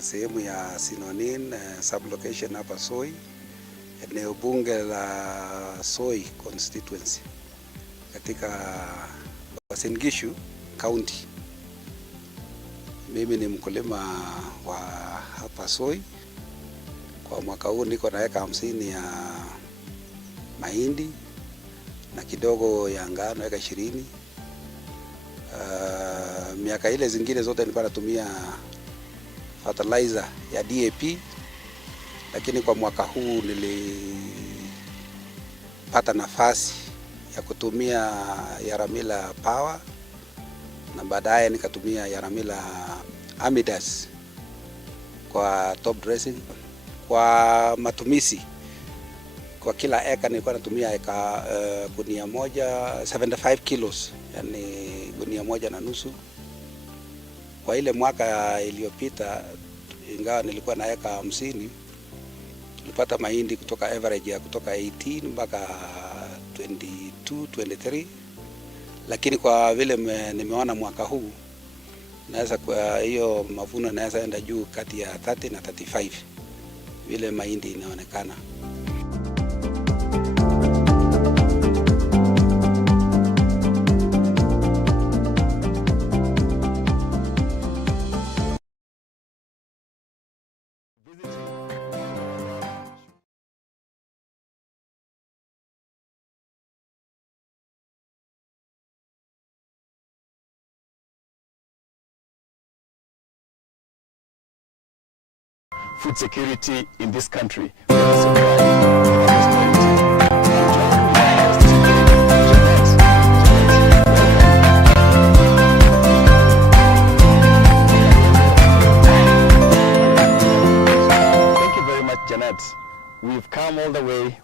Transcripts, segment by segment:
kutoka sehemu ya Sinonin sublocation hapa Soi, eneo bunge la Soi constituency katika Uasin Gishu County. Mimi ni mkulima wa hapa Soi. Kwa mwaka huu niko na eka 50 ya mahindi na kidogo ya ngano eka 20. Miaka ile zingine zote nilikuwa natumia fertilizer ya DAP, lakini kwa mwaka huu nilipata nafasi ya kutumia Yara Power na baadaye nikatumia Yara Amidas kwa top dressing. Kwa matumizi kwa kila eka nilikuwa natumia eka gunia moja 75 kilos, yani gunia moja na nusu. Kwa ile mwaka iliyopita, ingawa nilikuwa na eka 50, nilipata mahindi kutoka average ya kutoka 18 mpaka 22 23, lakini kwa vile nimeona mwaka huu naweza kwa hiyo mavuno naweza enda juu kati ya 30 na 35 vile mahindi inaonekana. Food security in this country. Thank you very much, Janet. We've come all the way.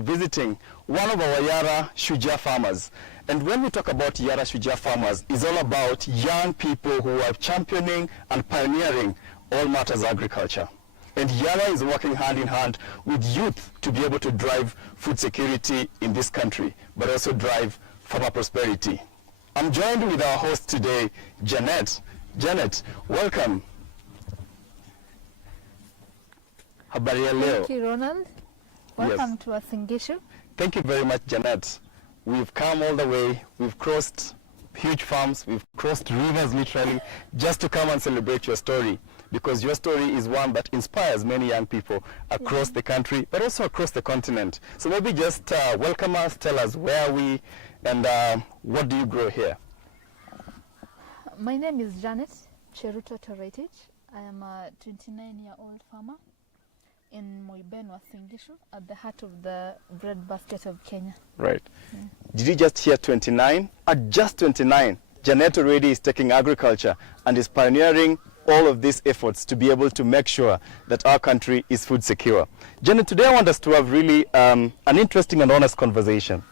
Visiting one of our Yara Shujaa farmers. And when we talk about Yara Shujaa farmers, it's all about young people who are championing and pioneering all matters agriculture. And Yara is working hand in hand with youth to be able to drive food security in this country, but also drive farmer prosperity. I'm joined with our host today, Janet. Janet, welcome. Habari ya leo. Thank you, Ronald. Welcome to Uasin Gishu. Thank you very much, Janet. We've come all the way. We've crossed huge farms. We've crossed rivers, literally, just to come and celebrate your story. Because your story is one that inspires many young people across the country, but also across the continent. So maybe just welcome us, tell us where are we, and what do you grow here? My name is Janet Cheruto Toretich. I am a 29-year-old farmer in Moiben, Uasin Gishu, at the heart of the breadbasket of Kenya. Right. Yeah. Did you just hear 29? At just 29, Janet already is taking agriculture and is pioneering all of these efforts to be able to make sure that our country is food secure. Janet, today I want us to have really an interesting and honest conversation.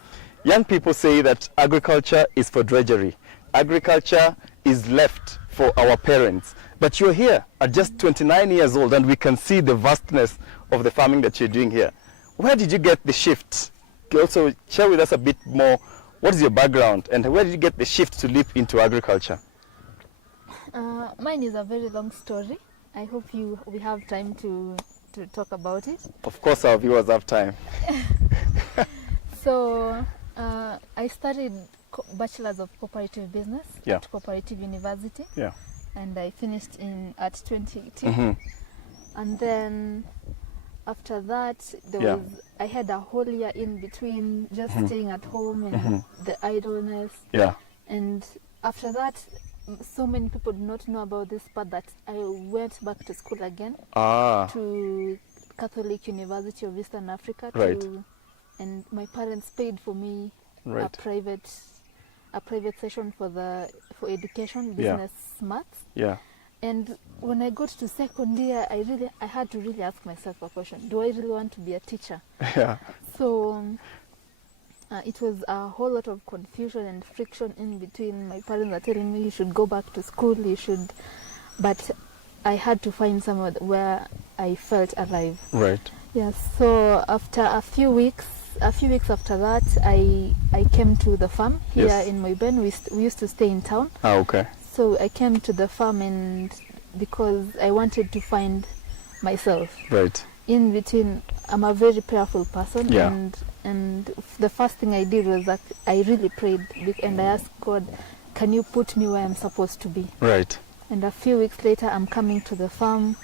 Young people say that agriculture is for drudgery. Agriculture is left for our parents. But you're here at just 29 years old, and we can see the vastness of the farming that you're doing here. Where did you get the shift? Can you also share with us a bit more, what is your background, and where did you get the shift to leap into agriculture? Mine is a very long story. I hope we have time to to talk about it. Of course, our viewers have time. So I studied Bachelor's of Cooperative Business Yeah. at Cooperative University. Yeah. And I finished at 2018. And then after that, I had a whole year in between, just staying at home and the idleness. Yeah. And after that, so many people do not know about this part that I went back to school again to Catholic University of Eastern Africa. Right. And my parents paid for me Right. a private session for education, business maths. Yeah. And when I got to second year, I had to really ask myself a question: do I really want to be a teacher? Yeah. So it was a whole lot of confusion and friction in between. My parents are telling me you should go back to school, but I had to find somewhere where I felt alive. Right. Yes. So after a few weeks after that, I came to the farm here in Moiben. We used to stay in town. Okay. So I came to the farm, and because I wanted to find myself. Right. In between, I'm a very prayerful person, Yeah. and the first thing I did was that I really prayed, and I asked God, can you put me where I'm supposed to be? Right. And a few weeks later, I'm coming to the farm,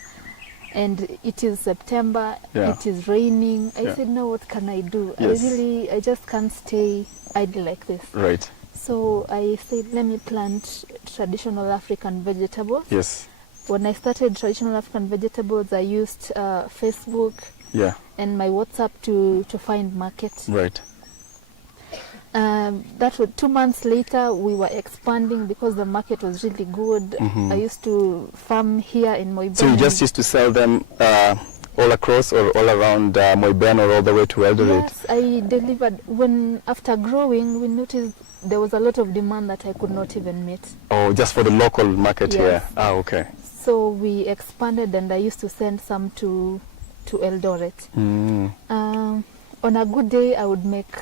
and it is September, it is raining. I said, no, what can I do? Yes. I just can't stay idle like this. Right. So I said, let me plant traditional African vegetables. Yes. When I started traditional African vegetables, I used Facebook and my WhatsApp to find markets. Right. That was 2 months later, we were expanding because the market was really good. I used to farm here in Moiben. So you just used to sell them all across or all around Moiben or all the way to Eldoret? Yes, I delivered. After growing, we noticed there was a lot of demand that I could not even meet. Oh, just for the local market here? Ah, okay. So we expanded, and I used to send some to Eldoret. On a good day, I would make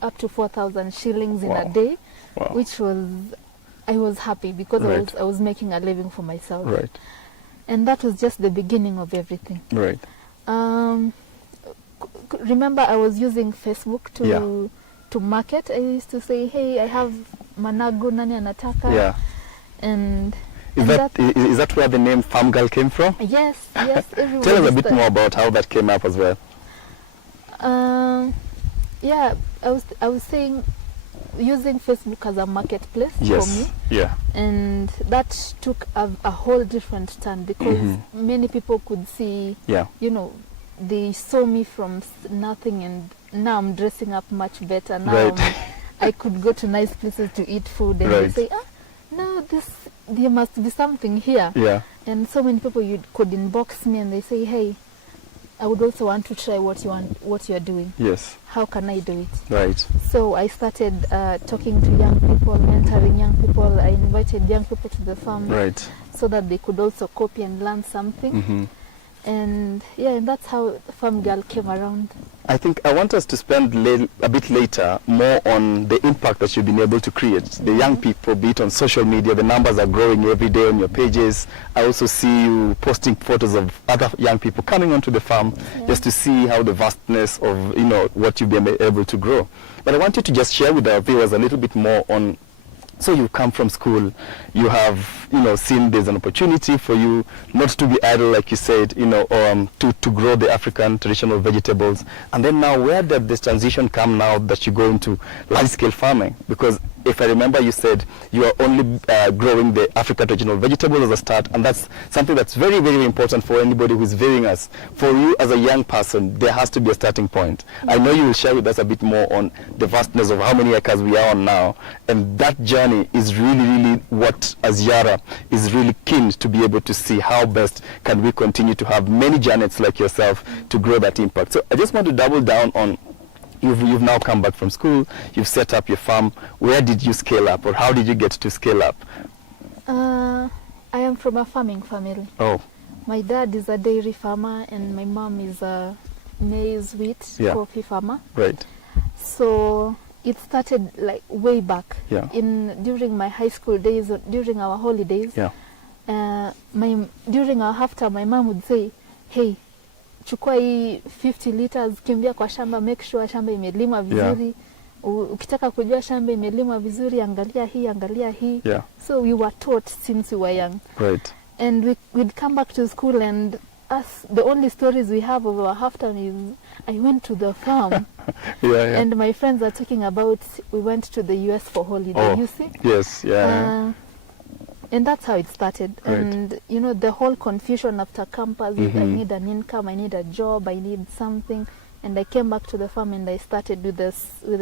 up to 4,000 shillings in a day, which I was happy because I was making a living for myself. Right. And that was just the beginning of everything. Right. Remember, I was using Facebook to market. I used to say, hey, I have managu, nani anataka. Yeah. And is that where the name Farm Girl came from? Yes. Tell us a bit more about how that came up as well. Yeah, I was saying using Facebook as a marketplace for me. Yeah. And that took a whole different turn because many people could see, they saw me from nothing, and now I'm dressing up much better. Now I could go to nice places to eat food, and they say, no, there must be something here. Yeah. And so many people could inbox me and they say, hey, I would also want to try what you're doing. Yes. How can I do it? Right. So I started talking to young people, mentoring young people. I invited young people to the farm so that they could also copy and learn something. And that's how Farm Girl came around. I think I want us to spend a bit later more on the impact that you've been able to create. The young people, be it on social media, the numbers are growing every day on your pages. I also see you posting photos of other young people coming onto the farm just to see how the vastness of what you've been able to grow. But I want you to just share with our viewers a little bit more on. So you come from school, you have, seen there's an opportunity for you not to be idle, like you said, to grow the African traditional vegetables. And then now, where did this transition come now that you go into large-scale farming? Because if I remember, you said you are only growing the African traditional vegetables as a start, and that's something that's very, very important for anybody who's viewing us. For you as a young person, there has to be a starting point. I know you will share with us a bit more on the vastness of how many acres we are on now, and that journey is really, really what, as Yara, is really keen to be able to see how best can we continue to have many Janets like yourself to grow that impact. So I just want to double down on You've now come back from school, you've set up your farm. Where did you scale up, or how did you get to scale up? I am from a farming family. Oh. My dad is a dairy farmer, and my mom is a maize wheat coffee farmer. Right. So it started like way back during my high school days, during our holidays. Yeah. During our half term, my mom would say, hey, chukua hii 50 liters, kimbia kwa shamba, make sure shamba imelimwa vizuri. Ukitaka kujua shamba imelimwa vizuri, angalia hii. So we were taught since we were young. Right. And we'd come back to school, and the only stories we have of our halftime is, I went to the farm. And my friends are talking about, we went to the US for holiday, you see? Yes, and that's how it started. Right. And, you know, the whole confusion after campus, I need an income, I need a job, I need something. And I came back to the farm, and I started with a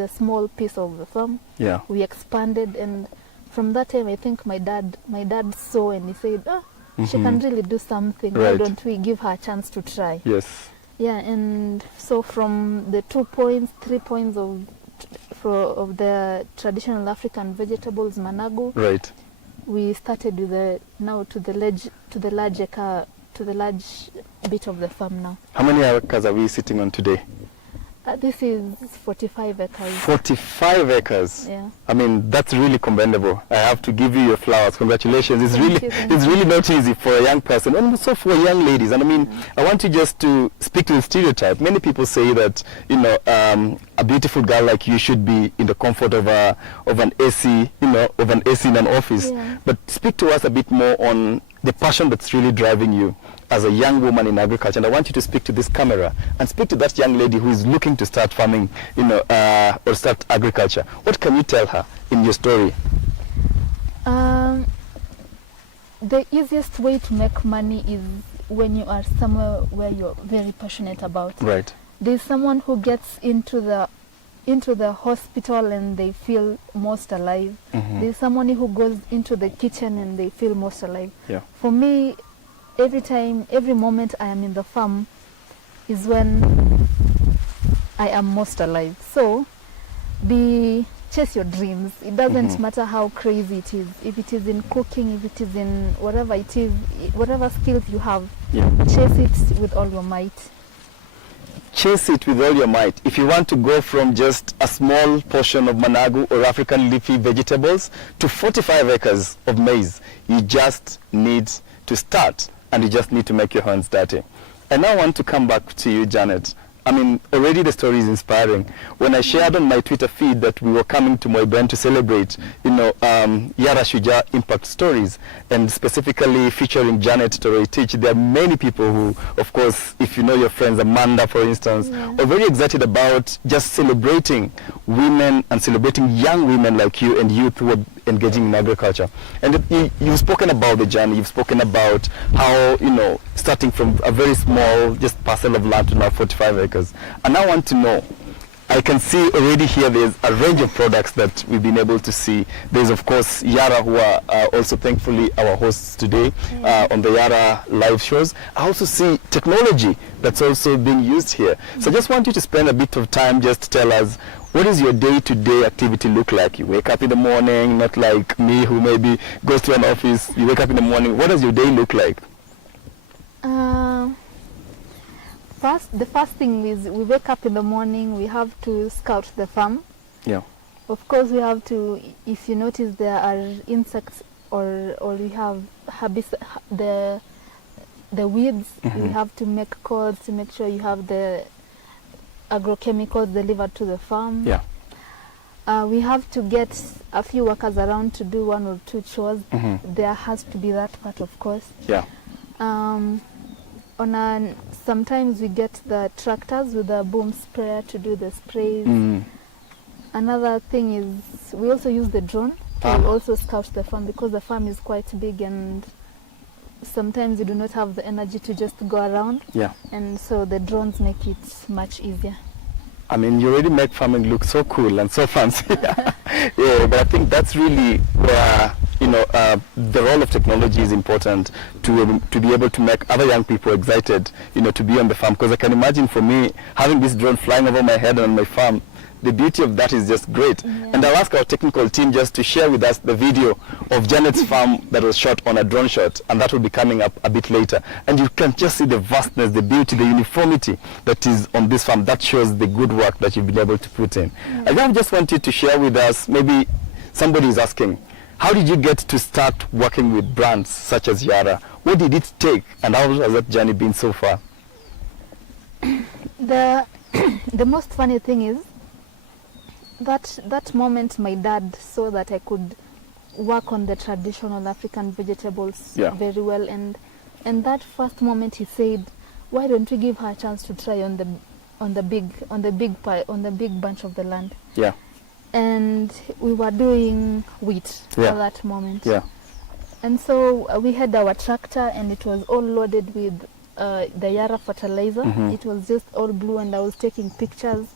small piece of the farm. We expanded, and from that time, I think my dad saw, and he said, she can really do something. Why don't we give her a chance to try? Yes. Yeah, and so from the 3 points of the traditional African vegetables, managu. Right. We started with the large bit of the farm now. How many acres are we sitting on today? This is 45 acres. 45 acres. Yeah. I mean, that's really commendable. I have to give you your flowers. Congratulations. It's really not easy for a young person, and also for young ladies. And I mean, I want you just to speak to the stereotype. Many people say that, you know, a beautiful girl like you should be in the comfort of an AC, of an AC in an office. But speak to us a bit more on the passion that's really driving you as a young woman in agriculture. And I want you to speak to this camera and speak to that young lady who is looking to start farming, or start agriculture. What can you tell her in your story? The easiest way to make money is when you are somewhere where you're very passionate about. Right. There's someone who gets into the hospital and they feel most alive. There's someone who goes into the kitchen and they feel most alive. For me, every moment I am in the farm is when I am most alive. So chase your dreams. It doesn't matter how crazy it is. If it is in cooking, if it is in whatever it is, whatever skills you have, chase it with all your might. Chase it with all your might. If you want to go from just a small portion of managu or African leafy vegetables to 45 acres of maize, you just need to start, and you just need to make your hands dirty. And I want to come back to you, Janet. I mean, already the story is inspiring. When I shared on my Twitter feed that we were coming to Moiben to celebrate, Yara Shujaa Impact Stories, and specifically featuring Janet Toroitich, there are many people who, of course, if you know your friends, Amanda, for instance, are very excited about just celebrating women and celebrating young women like you and youth who are engaging in agriculture. And you've spoken about the journey, you've spoken about how, starting from a very small, just parcel of land to now 45 acres. And I want to know, I can see already here there's a range of products that we've been able to see. There's, of course, Yara, who are also thankfully our hosts today on the Yara live shows. I also see technology that's also being used here. So I just want you to spend a bit of time just to tell us, what does your day-to-day activity look like? You wake up in the morning, not like me who maybe goes to an office. You wake up in the morning. What does your day look like? The first thing is we wake up in the morning, we have to scout the farm. Yeah. Of course, we have to, if you notice there are insects or you have the weeds, we have to make calls to make sure you have the agrochemicals delivered to the farm. Yeah. We have to get a few workers around to do 1 or 2 chores. There has to be that part, of course. Yeah. Sometimes we get the tractors with the boom sprayer to do the sprays. Another thing is we also use the drone to also scout the farm, because the farm is quite big and sometimes you do not have the energy to just go around. Yeah. And so the drones make it much easier. I mean, you already make farming look so cool and so fancy. Yeah, but I think that's really where, the role of technology is important to be able to make other young people excited, to be on the farm. Because I can imagine for me, having this drone flying over my head and on my farm, the beauty of that is just great. Yeah. And I'll ask our technical team just to share with us the video of Janet's farm that was shot on a drone shot, and that will be coming up a bit later. And you can just see the vastness, the beauty, the uniformity that is on this farm. That shows the good work that you've been able to put in. Yeah. I just want you to share with us, maybe somebody is asking, how did you get to start working with brands such as Yara? What did it take, and how has that journey been so far? The the most funny thing is that moment my dad saw that I could work on the traditional African vegetables very well, and that first moment he said, why don't we give her a chance to try on the big bunch of the land. Yeah. And we were doing wheat at that moment. Yeah. And so we had our tractor, and it was all loaded with the Yara fertilizer. It was just all blue, and I was taking pictures.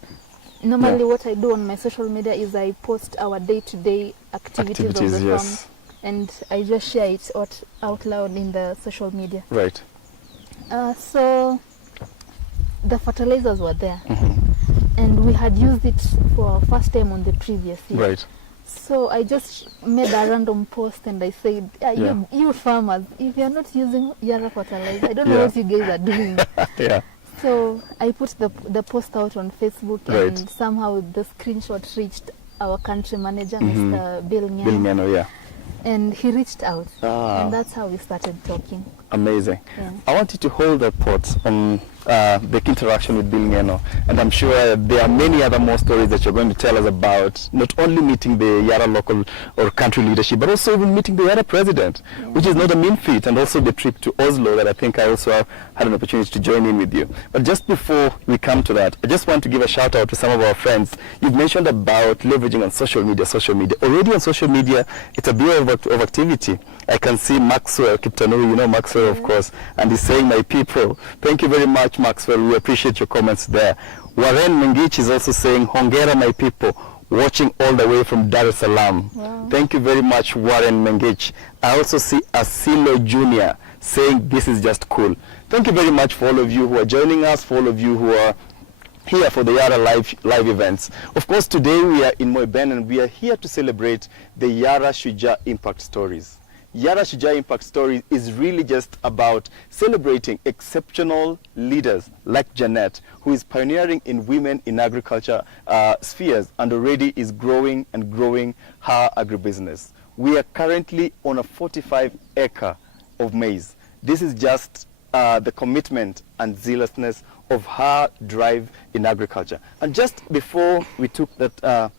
Normally what I do on my social media is I post our day-to-day activities of the farm, and I just share it out loud in the social media. Right. So the fertilizers were there, and we had used it for our first time on the previous year. Right. So I just made a random post, and I said, you farmers, if you're not using Yara fertilizer, I don't know what you guys are doing. So I put the post out on Facebook, and somehow the screenshot reached our country manager, Mr. Bill Ngeno, and he reached out, and that's how we started talking. Amazing. I want you to hold that thought on the interaction with Bill Ngeno, and I'm sure there are many other more stories that you're going to tell us about, not only meeting the Yara local or country leadership, but also even meeting the Yara president, which is not a mean feat, and also the trip to Oslo that I think I also had an opportunity to join in with you. But just before we come to that, I just want to give a shout out to some of our friends. You've mentioned about leveraging on social media. Already on social media, it's a bit of activity. I can see Maxwell Kiptanui, you know Maxwell, of course, and he's saying, my people. Thank you very much, Maxwell. We appreciate your comments there. Warren Mengich is also saying, Hongera, my people, watching all the way from Dar es Salaam. Wow. Thank you very much, Warren Mengich. I also see Asilo Jr. saying, this is just cool. Thank you very much for all of you who are joining us, for all of you who are here for the Yara live events. Of course, today we are in Moiben, and we are here to celebrate the Yara Shujaa Impact Stories. Yara Shujaa Impact Story is really just about celebrating exceptional leaders like Janet, who is pioneering in women in agriculture spheres and already is growing and growing her agribusiness. We are currently on a 45-acre of maize. This is just the commitment and zealousness of her drive in agriculture. And just before we took that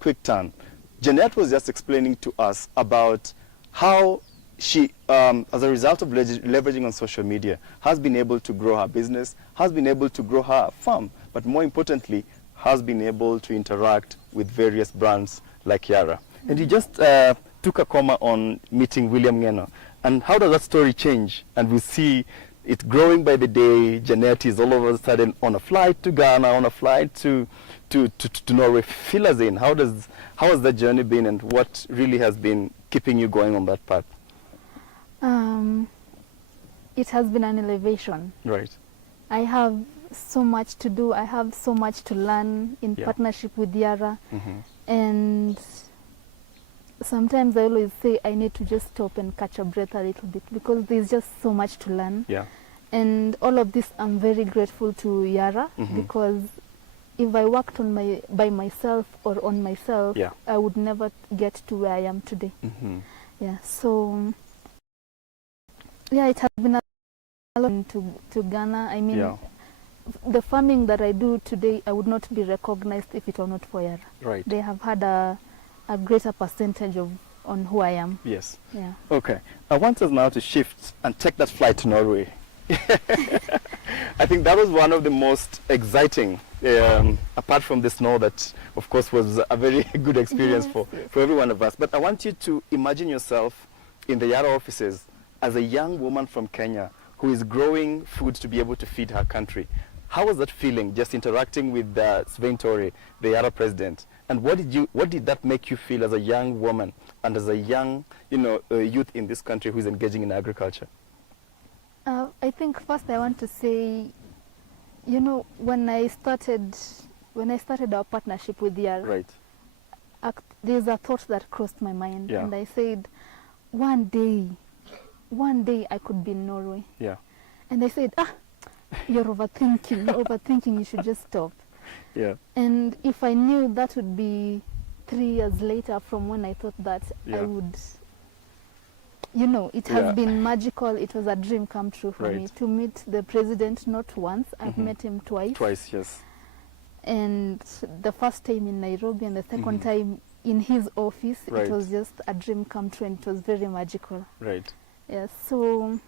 quick turn, Janet was just explaining to us about how she, as a result of leveraging on social media, has been able to grow her business, has been able to grow her farm, but more importantly, has been able to interact with various brands like Yara. And you just took a comma on meeting William Ngeno. And how does that story change? And we see it growing by the day. Janet is all of a sudden on a flight to Ghana, on a flight to Norway. Fill us in. How has that journey been, and what really has been keeping you going on that path? It has been an elevation. Right. I have so much to do. I have so much to learn in partnership with Yara. And sometimes I always say I need to just stop and catch a breath a little bit, because there's just so much to learn. And all of this, I'm very grateful to Yara, because if I worked on by myself or on myself, I would never get to where I am today. So it has been a lot to Ghana. I mean, the farming that I do today, I would not be recognized if it were not for Yara. Right. They have had a greater percentage on who I am. Yes. Okay. I want us now to shift and take that flight to Norway. I think that was one of the most exciting, apart from the snow that, of course, was a very good experience for every one of us. But I want you to imagine yourself in the Yara offices as a young woman from Kenya who is growing food to be able to feed her country. How was that feeling, just interacting with Svein Tore, the Yara president? And what did that make you feel as a young woman and as a young, youth in this country who is engaging in agriculture? I think first I want to say, when I started our partnership with Yara, there's a thought that crossed my mind, and I said, one day I could be in Norway. And I said, you're overthinking, you should just stop. And if I knew that would be 3 years later from when I thought that, you know, it has Yeah. been magical. It was a dream come true for me Right. to meet the president, not once. I've Mhm. met him twice. Twice, yes. And the first time in Nairobi and the second Mhm. time in his office, Right. it was just a dream come true, and it was very magical. Right. Yes, so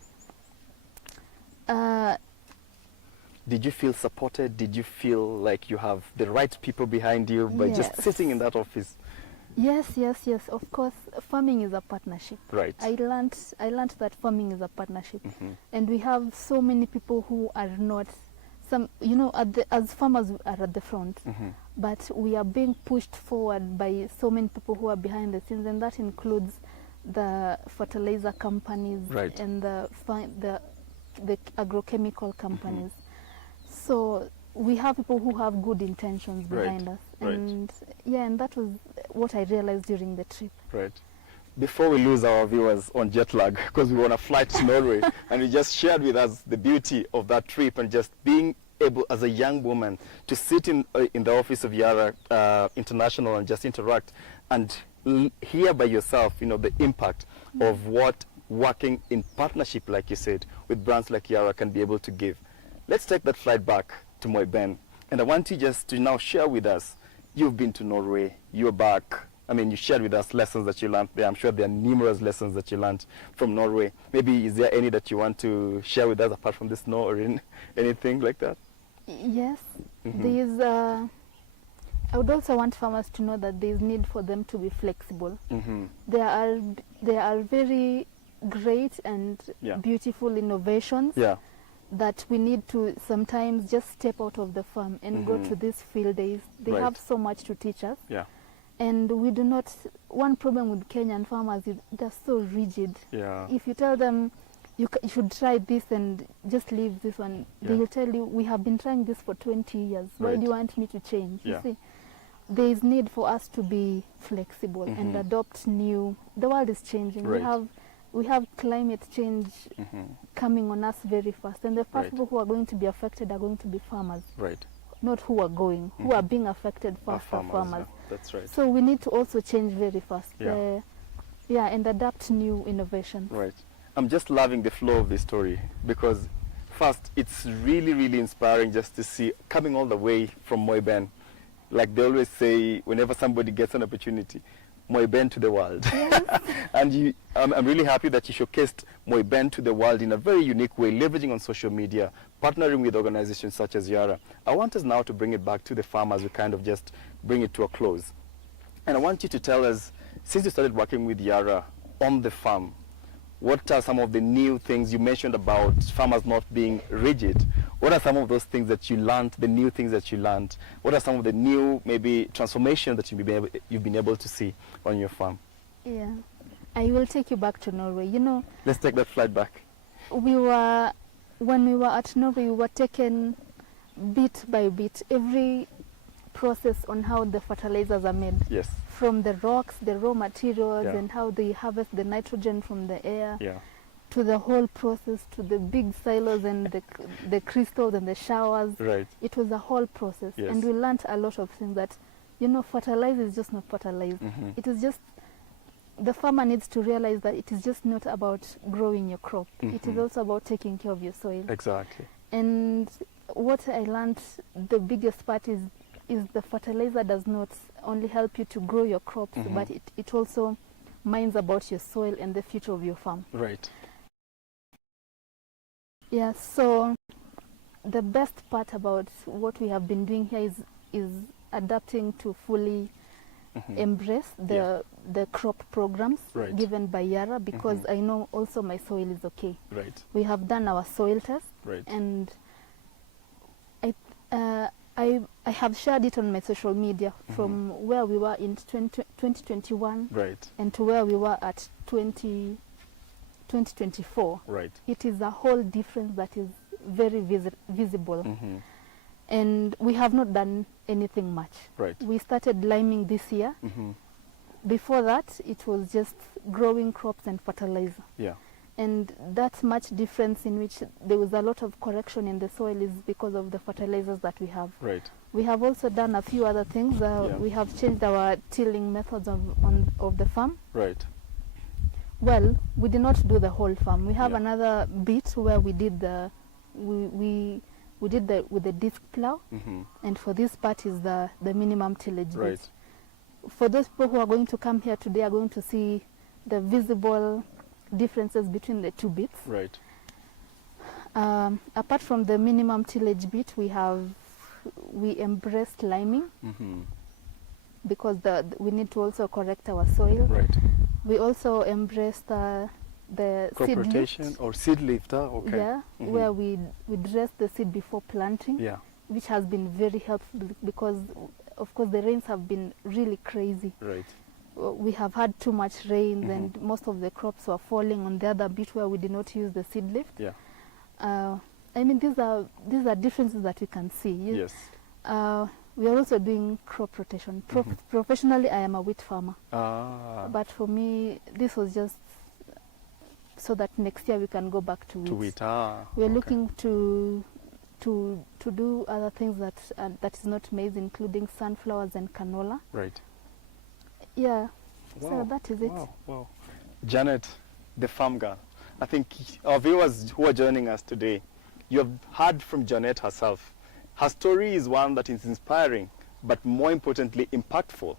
Did you feel supported? Did you feel like you have the right people behind you by just Yes. sitting in that office? yes, of course, farming is a partnership. Right. I learned that farming is a partnership. Mhm. And we have so many people who are not, some, you know, as farmers we are at the front, Mhm. but we are being pushed forward by so many people who are behind the scenes, and that includes the fertilizer companies Right. and the agrochemical companies. So we have people who have good intentions Right, behind us, right. and yeah, and that was what I realized during the trip. Right. Before we lose our viewers on jet lag, because we were on a flight to Norway, and you just shared with us the beauty of that trip and just being able, as a young woman, to sit in the office of Yara International and just interact and hear by yourself, you know, the impact of what working in partnership, like you said, with brands like Yara can be able to give. Let's take that flight back to Moyben, and I want you just to now share with us. You've been to Norway, you're back. I mean, you shared with us lessons that you learned there. I'm sure there are numerous lessons that you learned from Norway. Maybe is there any that you want to share with us apart from the snow or anything like that? Yes, Mhm. there is. I would also want farmers to know that there is need for them to be flexible. Mm-hmm. There are very great and Yeah. beautiful innovations Yeah. that we need to sometimes just step out of the farm and go Mhm. to these field days. They Right. have so much to teach us. Yeah. And we do not, one problem with Kenyan farmers is they're so rigid. Yeah. If you tell them you should try this and just leave this one, they Yeah. will tell you, we have been trying this for 20 years. Why Right. do you want me to change? Yeah. You see, there is need for us to be flexible and Mhm. adopt new. The world is changing. Right. We have climate change Mm-hmm. coming on us very fast, and the first Right. people who are going to be affected are going to be farmers, Right. not who are going. Who are being affected Our first are farmers. yeah. That's right. So we need to also change very fast. Yeah. And adapt new innovations. Right. I'm just loving the flow of this story because first, it's really, really inspiring just to see coming all the way from Moyben. Like they always say, whenever somebody gets an opportunity, Moyben to the world. And I'm really happy that you showcased Moyben to the world in a very unique way, leveraging on social media, partnering with organizations such as Yara. I want us now to bring it back to the farmers. We kind of just bring it to a close. And I want you to tell us, since you started working with Yara on the farm, what are some of the new things you mentioned about farmers not being rigid? What are some of those things that you learned, the new things that you learned? What are some of the new, maybe, transformations that you've been able to see on your farm? Yeah. I will take you back to Norway. You know, Let's take that flight back. when we were at Norway, we were taken bit by bit, every process on how the fertilizers are made. Yes. From the rocks, the raw materials, Yeah. and how they harvest the nitrogen from the air, Yeah. to the whole process, to the big silos and the crystals and the showers. Right. It was a whole process. Yes. And we learned a lot of things that, you know, fertilizer is just not fertilizer. Mhm. It is just, the farmer needs to realize that it is just not about growing your crop. It is Mhm. also about taking care of your soil. Exactly. And what I learned, the biggest part is the fertilizer does not only help you to grow your crops, Mhm. but it also minds about your soil and the future of your farm. Right. Yeah, so the best part about what we have been doing here is adapting to fully Mhm. embrace the crop programs Right. given by Yara, because Mhm. I know also my soil is okay. Right. We have done our soil test, Right. and I have shared it on my social media from where we were in 2021 Right. and to where we were at 2024. Right. It is a whole difference that is very visible. Mhm. And we have not done anything much. Right. We started liming this year. Mhm. Before that, it was just growing crops and fertilizer. Yeah. And that much difference in which there was a lot of correction in the soil is because of the fertilizers that we have. Right. We have also done a few other things. Yeah. We have changed our tilling methods of the farm. Right. well, we did not do the whole farm. We have Yeah. another bit where we did we did the with the disc plow, and for this part is the minimum tillage Right. bit. For those people who are going to come here today are going to see the visible differences between the two bits. Right. Apart from the minimum tillage bit, we embraced liming because we need to also correct our soil. Right. We also embraced the Crop seed rotation lift. or seed lifter. Okay. Yeah, where we dress the seed before planting, Yeah. which has been very helpful because, of course, the rains have been really crazy. Right. We have had too much rain, and most of the crops were falling on the other bit where we did not use the seed lift. Yeah. I mean, these are differences that we can see. Yes. We are also doing crop rotation. Professionally, I am a wheat farmer, Ah. but for me, this was just so that next year we can go back to wheat. To wheat. Ah. We are okay. looking to do other things that is not maize, including sunflowers and canola. Right. Yeah. Wow. So that is it. Wow. Wow. Janet, the farm girl. I think our viewers who are joining us today, you have heard from Janet herself. Her story is one that is inspiring, but more importantly, impactful.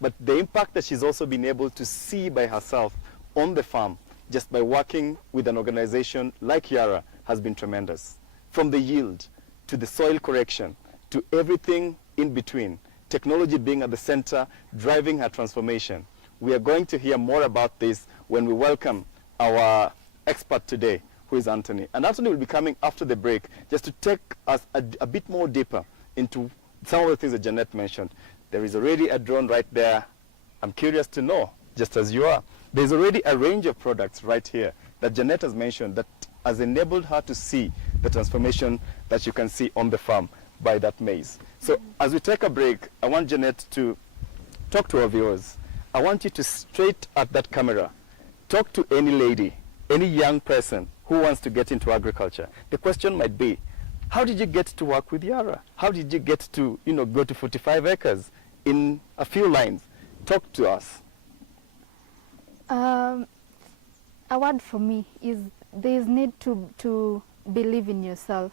But the impact that she's also been able to see by herself on the farm, just by working with an organization like Yara, has been tremendous. From the yield, to the soil correction, to everything in between, technology being at the center, driving her transformation. We are going to hear more about this when we welcome our expert today, who is Anthony. And Anthony will be coming after the break just to take us a bit more deeper into some of the things that Janet mentioned. There is already a drone right there. I'm curious to know, just as you are, there's already a range of products right here that Janet has mentioned that has enabled her to see the transformation that you can see on the farm by that maize. So as we take a break, I want Janet to talk to our viewers. I want you to straight at that camera, talk to any lady, any young person who wants to get into agriculture. The question might be, how did you get to work with Yara? How did you get to, go to 45 acres in a few lines? Talk to us. A word for me is there is need to believe in yourself.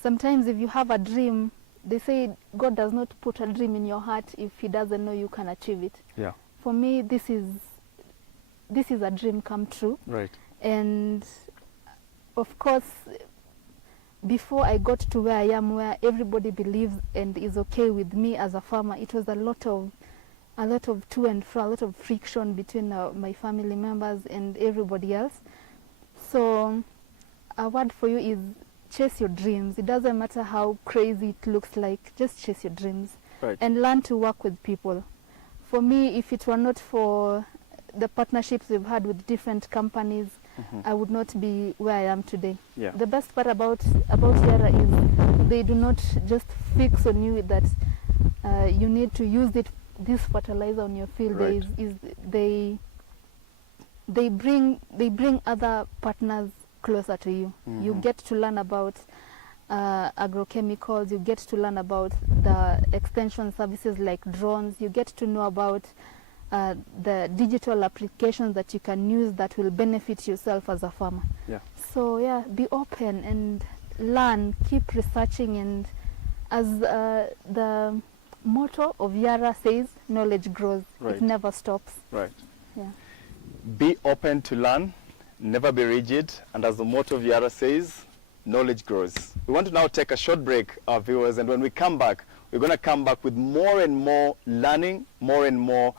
Sometimes if you have a dream, they say God does not put a dream in your heart if he doesn't know you can achieve it. Yeah. For me, this is a dream come true. Right. And of course, before I got to where I am, where everybody believes and is okay with me as a farmer, it was a lot of to and fro, a lot of friction between my family members and everybody else. So a word for you is chase your dreams. It doesn't matter how crazy it looks like, just chase your dreams. Right. And learn to work with people. For me, if it were not for the partnerships we've had with different companies, I would not be where I am today. Yeah. The best part about Yara is they do not just fix on you that you need to use this fertilizer on your field. Right. They bring other partners closer to you. You get to learn about agrochemicals, you get to learn about the extension services like drones, you get to know about the digital applications that you can use that will benefit yourself as a farmer. Yeah. So yeah, be open and learn, keep researching, and as the motto of Yara says, knowledge grows. Right. It never stops. Right. Yeah. Be open to learn, never be rigid, and as the motto of Yara says, knowledge grows. We want to now take a short break, our viewers, and when we come back, we're going to come back with more and more learning, more and more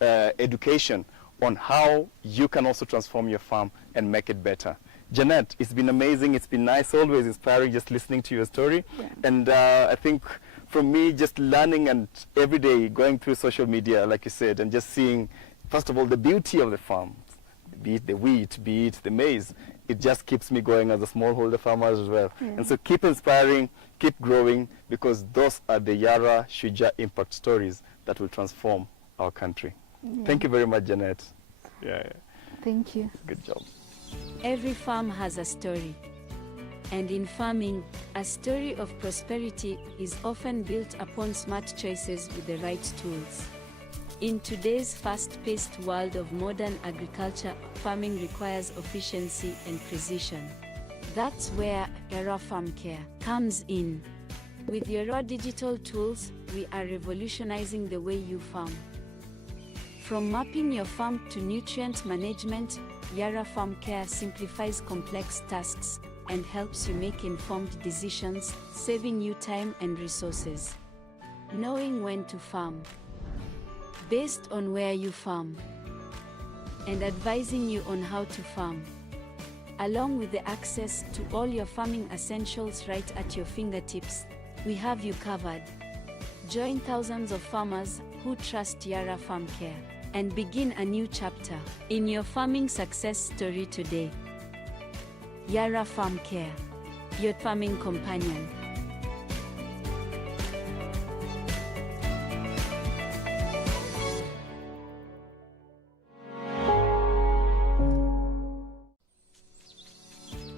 education on how you can also transform your farm and make it better. Janet, it's been amazing. It's been nice, always inspiring just listening to your story. Yeah. And I think from me, just learning and every day going through social media, like you said, and just seeing, first of all, the beauty of the farm, be it the wheat, be it the maize, it just keeps me going as a smallholder farmer as well. Yeah. And so keep inspiring, keep growing, because those are the Yara Shujaa impact stories that will transform our country. Yeah. Thank you very much, Janet. Yeah, Thank you. good job. Every farm has a story. And in farming, a story of prosperity is often built upon smart choices with the right tools. In today's fast-paced world of modern agriculture, farming requires efficiency and precision. That's where Yara Farm Care comes in. With Yara digital tools, we are revolutionizing the way you farm. From mapping your farm to nutrient management, Yara Farm Care simplifies complex tasks and helps you make informed decisions, saving you time and resources. Knowing when to farm, based on where you farm, and advising you on how to farm, along with the access to all your farming essentials right at your fingertips. We have you covered. Join thousands of farmers who trust Yara Farm Care and begin a new chapter in your farming success story today. Yara Farm Care, your farming companion.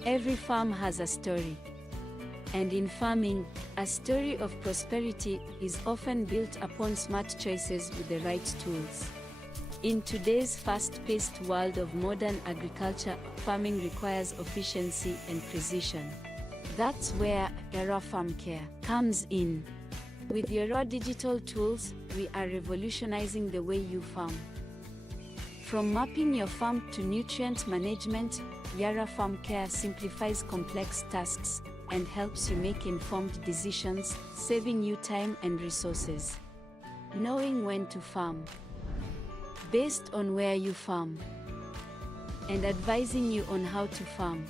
Every farm has a story. And in farming, a story of prosperity is often built upon smart choices with the right tools. In today's fast-paced world of modern agriculture, farming requires efficiency and precision. That's where Yara Farm Care comes in. With Yara digital tools, we are revolutionizing the way you farm. From mapping your farm to nutrient management, Yara Farm Care simplifies complex tasks and helps you make informed decisions, saving you time and resources. Knowing when to farm, based on where you farm, and advising you on how to farm,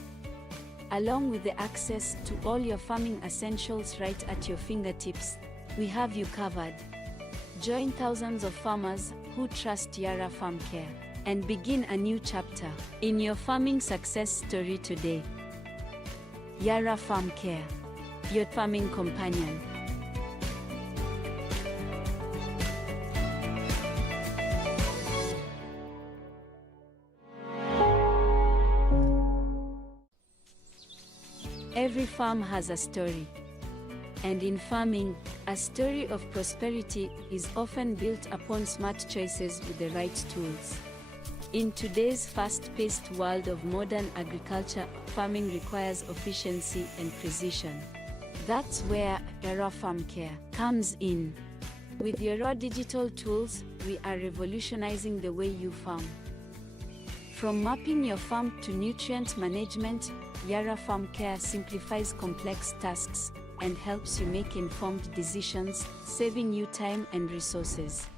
along with the access to all your farming essentials right at your fingertips. We have you covered. Join thousands of farmers who trust Yara Farm Care and begin a new chapter in your farming success story today. Yara Farm Care, your farming companion. Every farm has a story. And in farming, a story of prosperity is often built upon smart choices with the right tools. In today's fast-paced world of modern agriculture, farming requires efficiency and precision. That's where Yara Farm Care comes in. With Yara digital tools, we are revolutionizing the way you farm. From mapping your farm to nutrient management, Yara Farm Care simplifies complex tasks and helps you make informed decisions, saving you time and resources.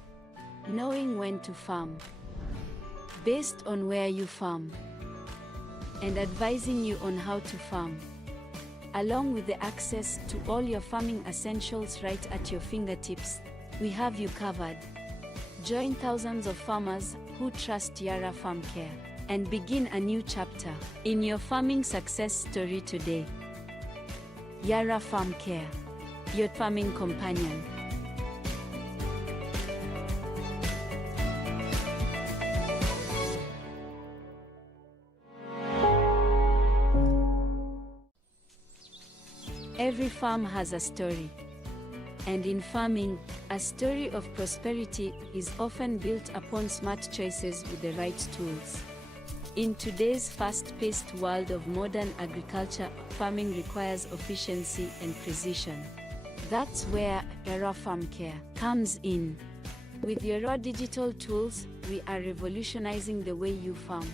Knowing when to farm, based on where you farm, and advising you on how to farm, along with the access to all your farming essentials right at your fingertips. We have you covered. Join thousands of farmers who trust Yara Farm Care and begin a new chapter in your farming success story today. Yara Farm Care, your farming companion. Every farm has a story. And in farming, a story of prosperity is often built upon smart choices with the right tools. In today's fast-paced world of modern agriculture, farming requires efficiency and precision. That's where Yara Farm Care comes in. With Yara digital tools, we are revolutionizing the way you farm.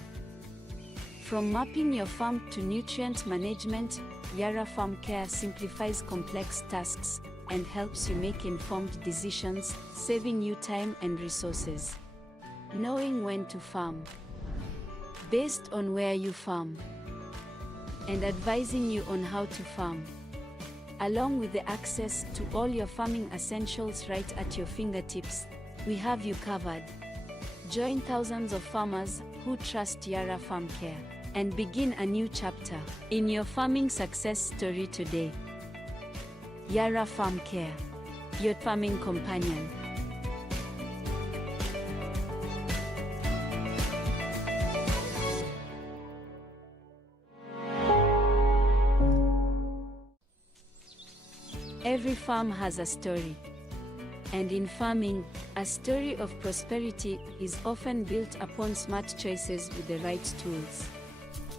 From mapping your farm to nutrient management, Yara Farm Care simplifies complex tasks and helps you make informed decisions, saving you time and resources. Knowing when to farm, based on where you farm, and advising you on how to farm, along with the access to all your farming essentials right at your fingertips. We have you covered. Join thousands of farmers who trust Yara Farm Care and begin a new chapter in your farming success story today. Yara Farm Care, your farming companion. A story of prosperity is often built upon smart choices with the right tools. In today's fast-paced world of modern agriculture, farming requires efficiency and precision. That's where Yara Farm Care comes in. With Yara digital tools, we are revolutionizing the way you farm. From mapping your farm to nutrient management, Yara Farm Care simplifies complex tasks and helps you make informed decisions, saving you time and resources. Knowing when to farm, based on where you farm, and advising you on how to farm, along with the access to all your farming essentials right at your fingertips. We have you covered. Join thousands of farmers who trust Yara Farm Care and begin a new chapter in your farming success story today. Yara Farm Care, your farming companion. Every farm has a story. And in farming, a story of prosperity is often built upon smart choices with the right tools.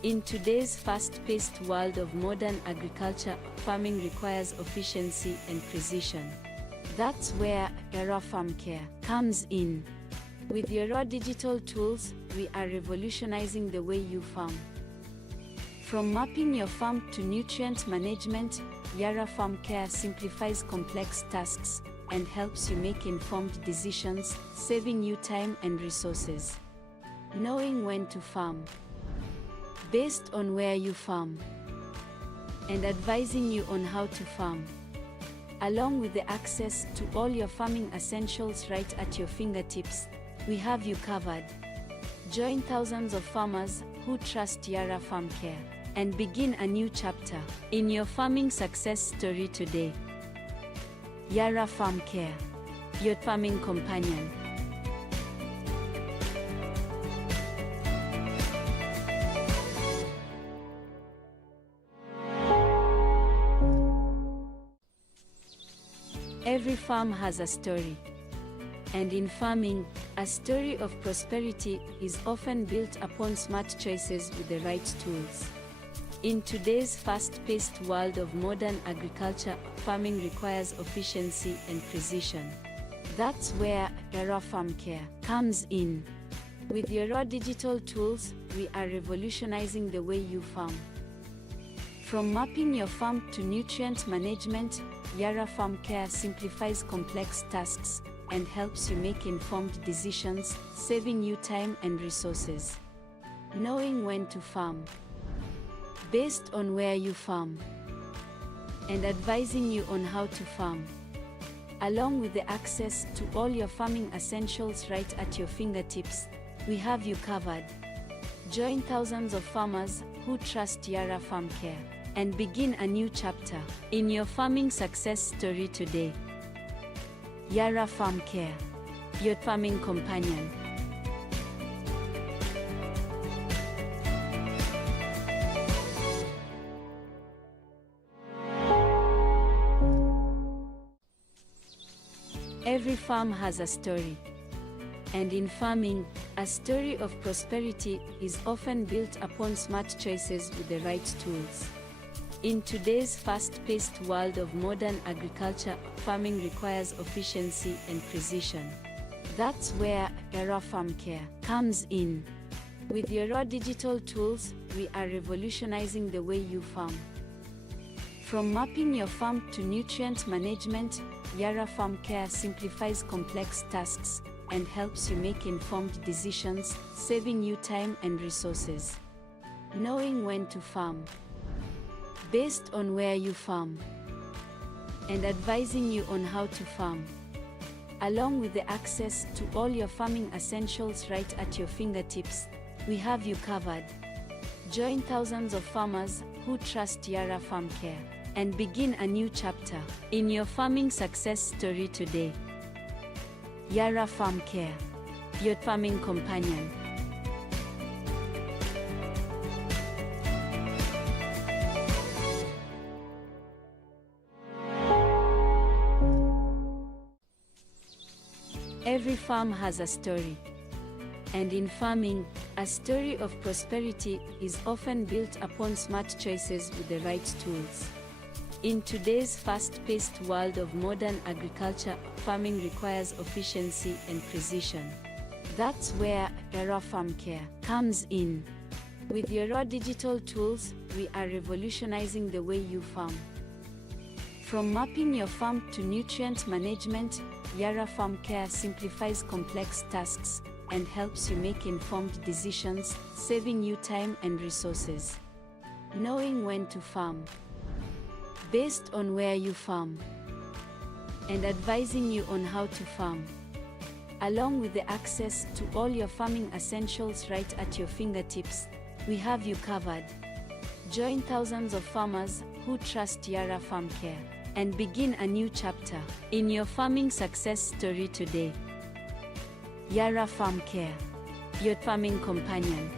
In today's fast-paced world of modern agriculture, farming requires efficiency and precision. That's where Yara Farm Care comes in. With Yara digital tools, we are revolutionizing the way you farm. From mapping your farm to nutrient management, Yara Farm Care simplifies complex tasks and helps you make informed decisions, saving you time and resources. Knowing when to farm, based on where you farm, and advising you on how to farm, along with the access to all your farming essentials right at your fingertips, we have you covered. Join thousands of farmers who trust Yara Farm Care and begin a new chapter in your farming success story today. Yara Farm Care, your farming companion. Every farm has a story. And in farming, a story of prosperity is often built upon smart choices with the right tools. In today's fast-paced world of modern agriculture, farming requires efficiency and precision. That's where Yara Farm Care comes in. With Yara digital tools, we are revolutionizing the way you farm. From mapping your farm to nutrient management, Yara Farm Care simplifies complex tasks and helps you make informed decisions, saving you time and resources. Knowing when to farm, based on where you farm, and advising you on how to farm, along with the access to all your farming essentials right at your fingertips, we have you covered. Join thousands of farmers who trust Yara Farm Care and begin a new chapter in your farming success story today. Yara Farm Care, your farming companion. Every farm has a story. And in farming, a story of prosperity is often built upon smart choices with the right tools. In today's fast-paced world of modern agriculture, farming requires efficiency and precision. That's where Yara Farm Care comes in. With Yara digital tools, we are revolutionizing the way you farm. From mapping your farm to nutrient management, Yara Farm Care simplifies complex tasks and helps you make informed decisions, saving you time and resources. Knowing when to farm, based on where you farm, and advising you on how to farm, along with the access to all your farming essentials right at your fingertips, we have you covered. Join thousands of farmers who trust Yara Farm Care and begin a new chapter in your farming success story today. Yara Farm Care, your farming companion. Every farm has a story. And in farming, a story of prosperity is often built upon smart choices with the right tools. In today's fast-paced world of modern agriculture, farming requires efficiency and precision. That's where Yara Farm Care comes in. With Yara digital tools, we are revolutionizing the way you farm. From mapping your farm to nutrient management, Yara Farm Care simplifies complex tasks and helps you make informed decisions, saving you time and resources. Knowing when to farm, based on where you farm, and advising you on how to farm, along with the access to all your farming essentials right at your fingertips, we have you covered. Join thousands of farmers who trust Yara Farm Care and begin a new chapter in your farming success story today. Yara Farm Care, your farming companion.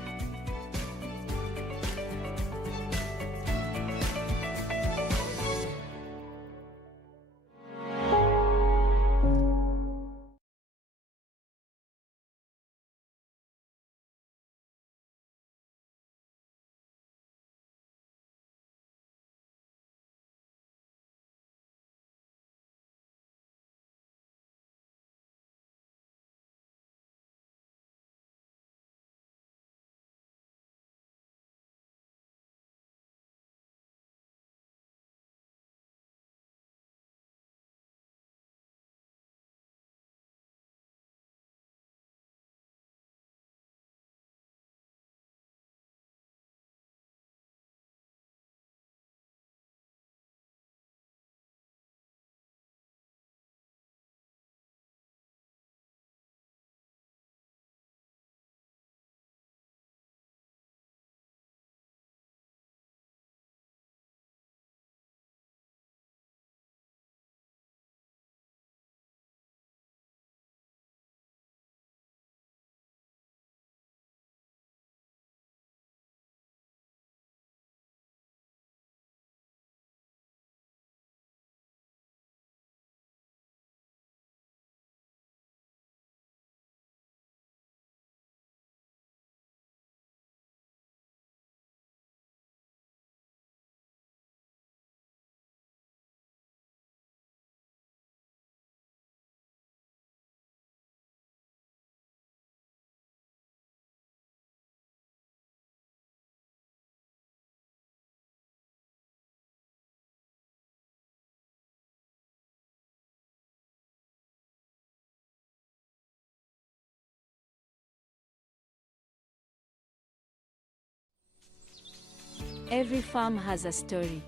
Every farm has a story.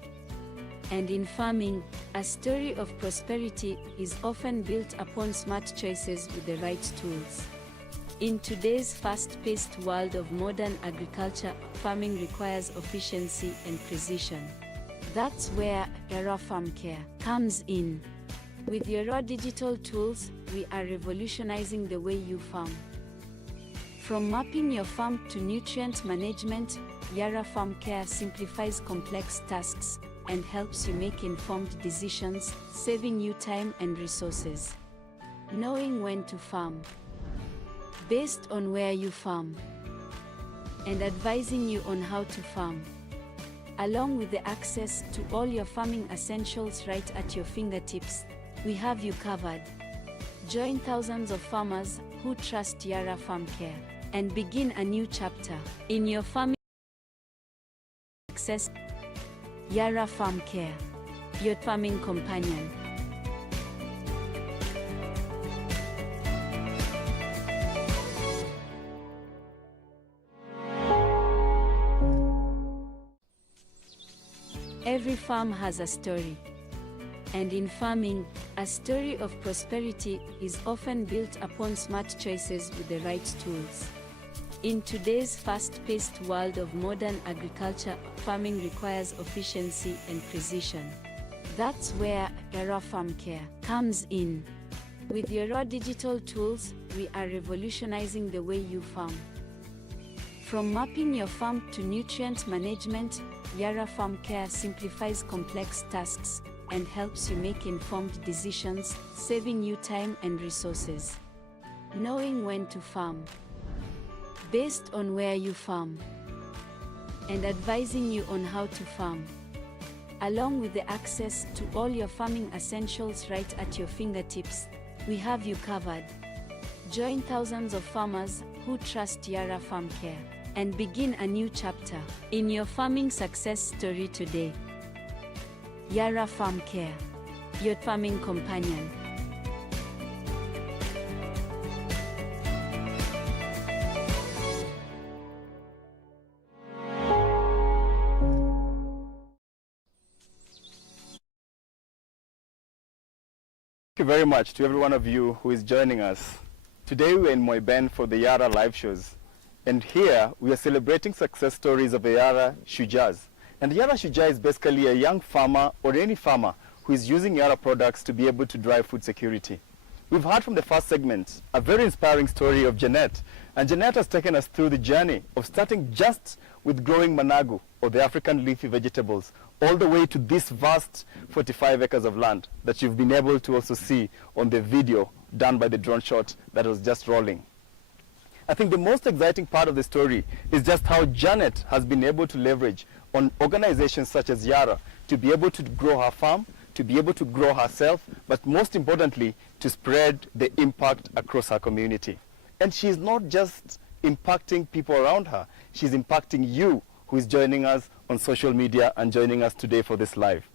And in farming, a story of prosperity is often built upon smart choices with the right tools. In today's fast-paced world of modern agriculture, farming requires efficiency and precision. That's where Yara Farm Care comes in. With Yara digital tools, we are revolutionizing the way you farm. From mapping your farm to nutrient management, Yara Farm Care simplifies complex tasks and helps you make informed decisions, saving you time and resources. Knowing when to farm, based on where you farm, and advising you on how to farm, along with the access to all your farming essentials right at your fingertips. We have you covered. Join thousands of farmers who trust Yara Farm Care and begin a new chapter in your farming success. Yara Farm Care, your farming companion. Every farm has a story. And in farming, a story of prosperity is often built upon smart choices with the right tools. In today's fast-paced world of modern agriculture, farming requires efficiency and precision. That's where Yara Farm Care comes in. With Yara digital tools, we are revolutionizing the way you farm. From mapping your farm to nutrient management, Yara Farm Care simplifies complex tasks and helps you make informed decisions, saving you time and resources. Knowing when to farm, based on where you farm, and advising you on how to farm, along with the access to all your farming essentials right at your fingertips. We have you covered. Join thousands of farmers who trust Yara Farm Care and begin a new chapter in your farming success story today. Yara Farm Care, your farming companion. Thank you very much to every one of you who is joining us. Today we're in Moiben for the Yara live shows. And here we are celebrating success stories of the Yara Shujaas. And Yara Shujaa is basically a young farmer or any farmer who is using Yara products to be able to drive food security. We've heard from the first segment a very inspiring story of Jeanette. And Jeanette has taken us through the journey of starting just with growing managu, or the African leafy vegetables, all the way to this vast 45 acres of land that you've been able to also see on the video done by the drone shot that was just rolling. I think the most exciting part of the story is just how Janet has been able to leverage on organizations such as Yara to be able to grow her farm, to be able to grow herself, but most importantly, to spread the impact across her community. And she's not just impacting people around her, she's impacting you who is joining us on social media and joining us today for this live.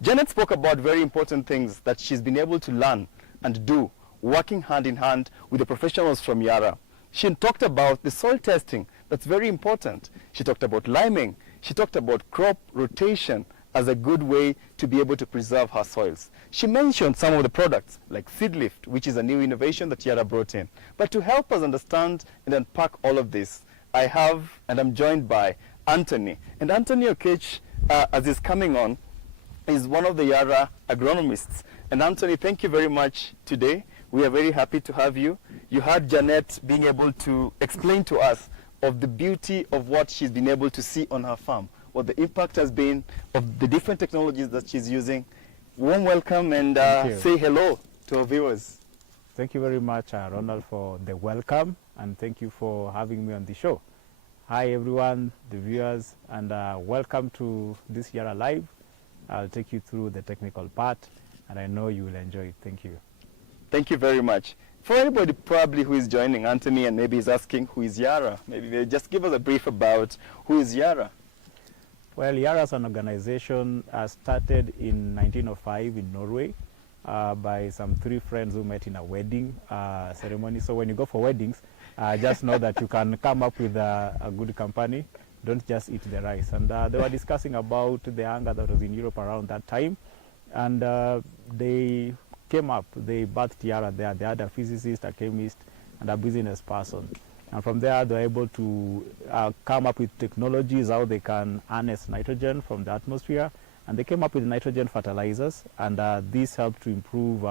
Janet spoke about very important things that she's been able to learn and do, working hand in hand with the professionals from Yara. She talked about the soil testing, that's very important. She talked about liming. She talked about crop rotation as a good way to be able to preserve her soils. She mentioned some of the products like Seedlift, which is a new innovation that Yara brought in. But to help us understand and unpack all of this, I have, and I'm joined by Anthony. And Anthony Okech, as he's coming on, is one of the Yara agronomists. And Anthony, thank you very much today. We are very happy to have you. You heard Janet being able to explain to us of the beauty of what she's been able to see on her farm, what the impact has been of the different technologies that she's using. Warm welcome and say hello to our viewers. Thank you very much, Ronald, for the welcome, and thank you for having me on the show. Hi everyone, the viewers, and welcome to this Yara Live. I'll take you through the technical part, and I know you will enjoy it. Thank you. Thank you very much. For anybody probably who is joining Anthony and maybe is asking who is Yara, maybe they just give us a brief about who is Yara. Well, Yara as an organization started in 1905 in Norway by some 3 friends who met in a wedding ceremony. So when you go for weddings, just know that you can come up with a good company don't just eat the rice. And they were discussing about the hunger that was in Europe around that time, and they came up, they birthed Yara there. They had a physicist, a chemist, and a business person. And from there, they were able to come up with technologies how they can harness nitrogen from the atmosphere. And they came up with nitrogen fertilizers, and this helped to improve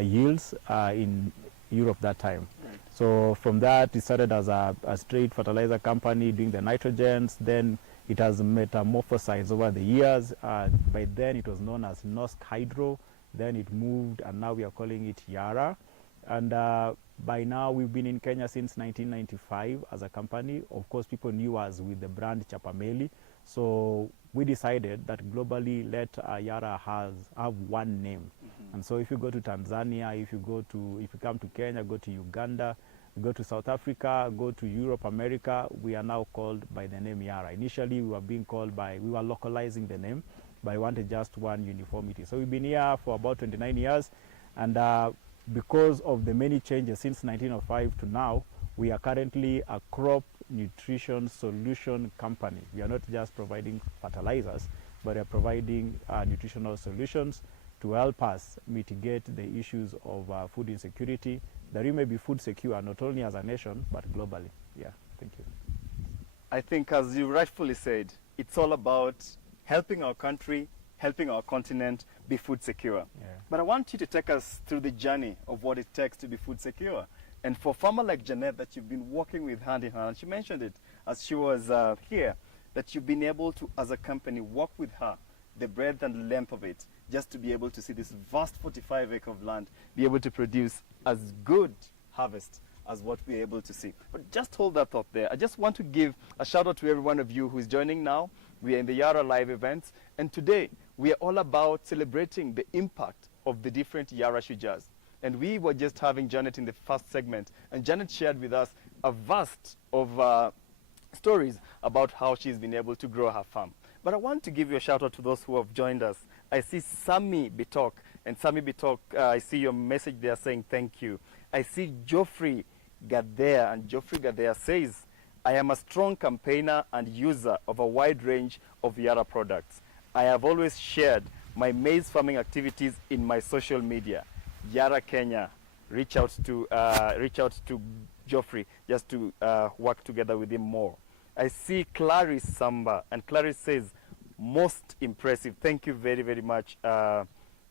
yields in Europe that time. Right. So from that, it started as a straight fertilizer company doing the nitrogens. Then it has metamorphosized over the years. By then, it was known as Norsk Hydro. Then it moved, and now we are calling it Yara. And by now, we've been in Kenya since 1995 as a company. Of course, people knew us with the brand Chapameli. So we decided that globally, let Yara have one name. Mm-hmm. And so if you go to Tanzania, if you come to Kenya, go to Uganda, go to South Africa, go to Europe, America, we are now called by the name Yara. Initially, we were localizing the name, but I wanted just one uniformity. So we've been here for about 29 years, and because of the many changes since 1905 to now, we are currently a crop nutrition solution company. We are not just providing fertilizers, but we are providing nutritional solutions to help us mitigate the issues of food insecurity, that we may be food secure not only as a nation, but globally. Yeah, thank you. I think, as you rightfully said, it's all about helping our country, helping our continent be food secure. Yeah. But I want you to take us through the journey of what it takes to be food secure. And for a farmer like Jeanette that you've been working with hand in hand, and she mentioned it as she was here, that you've been able to, as a company, work with her, the breadth and the length of it, just to be able to see this vast 45-acre of land, be able to produce as good harvest as what we're able to see. But just hold that thought there. I just want to give a shout out to every one of you who is joining now. We are in the Yara Live events, and today we are all about celebrating the impact of the different Yara Shujaas. And we were just having Janet in the first segment, and Janet shared with us a vast of stories about how she's been able to grow her farm. But I want to give you a shout out to those who have joined us. I see Sami Bitok, and Sami Bitok, I see your message there saying thank you. I see Geoffrey Gadea, and Geoffrey Gadea says, I am a strong campaigner and user of a wide range of Yara products. I have always shared my maize farming activities in my social media. Yara Kenya, reach out to Geoffrey just to work together with him more. I see Clarice Samba, and Clarice says, most impressive. Thank you very, very much,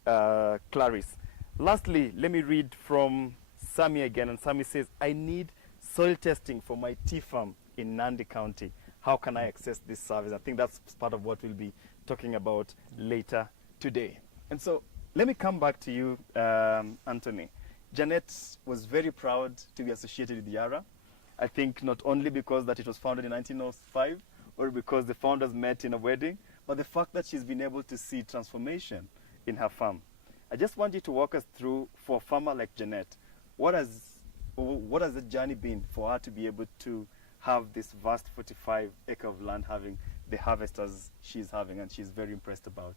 Clarice. Lastly, let me read from Sami again, and Sami says, I need soil testing for my tea farm in Nandi County. How can I access this service? I think that's part of what we'll be talking about later today. And so let me come back to you, Anthony. Janet was very proud to be associated with Yara. I think not only because that it was founded in 1905 or because the founders met in a wedding, but the fact that she's been able to see transformation in her farm. I just want you to walk us through, for a farmer like Janet, what has the journey been for her to be able to have this vast 45-acre of land having the harvest as she's having, and she's very impressed about?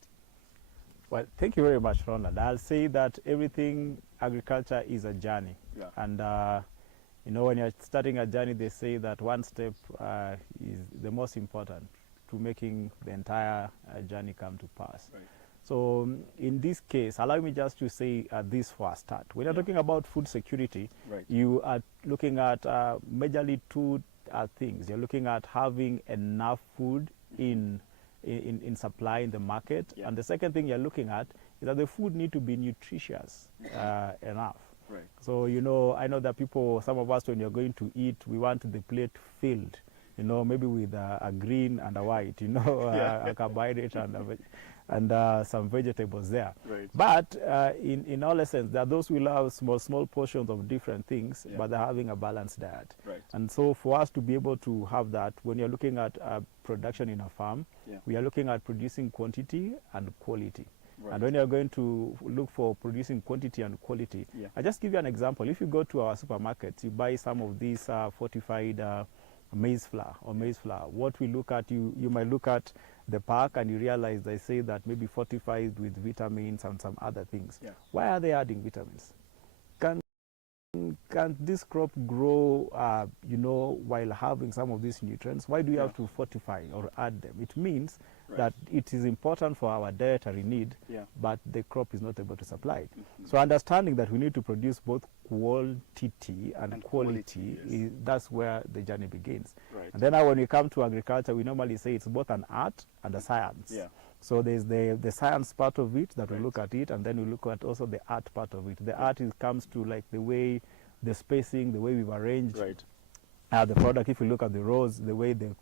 Well, thank you very much, Ronald. I'll say that everything agriculture is a journey. Yeah. And you know, when you're starting a journey, they say that one step is the most important to making the entire journey come to pass. Right. So in this case, allow me just to say this for a start. When you're talking about food security, right, you are looking at majorly two things. You're looking at having enough food in supply in the market. Yeah. And the second thing you're looking at is that the food need to be nutritious enough. Right. So, you know, I know that people, some of us, when you're going to eat, we want the plate filled, you know, maybe with a green and a white, you know, a carbohydrate and some vegetables there. Right. But in all essence, there are those who love small portions of different things, but they're having a balanced diet. Right. And so for us to be able to have that, when you're looking at production in a farm, we are looking at producing quantity and quality. Right. And when you're going to look for producing quantity and quality, I'll just give you an example. If you go to our supermarkets, you buy some of these fortified maize flour or maize flour. What we look at, you might look at the pack and you realize they say that maybe fortified with vitamins and some other things. Yeah. Why are they adding vitamins? Can can this crop grow, you know, while having some of these nutrients? Why do you have to fortify or add them? It means that it is important for our dietary need, but the crop is not able to supply it. So understanding that we need to produce both quantity and quality, that's where the journey begins. And then now when we come to agriculture, we normally say it's both an art and a science. So there's the science part of it that we look at it, and then we look at also the art part of it. The art comes to like the way, the spacing, the way we've arranged the product. If you look at the rows, the way the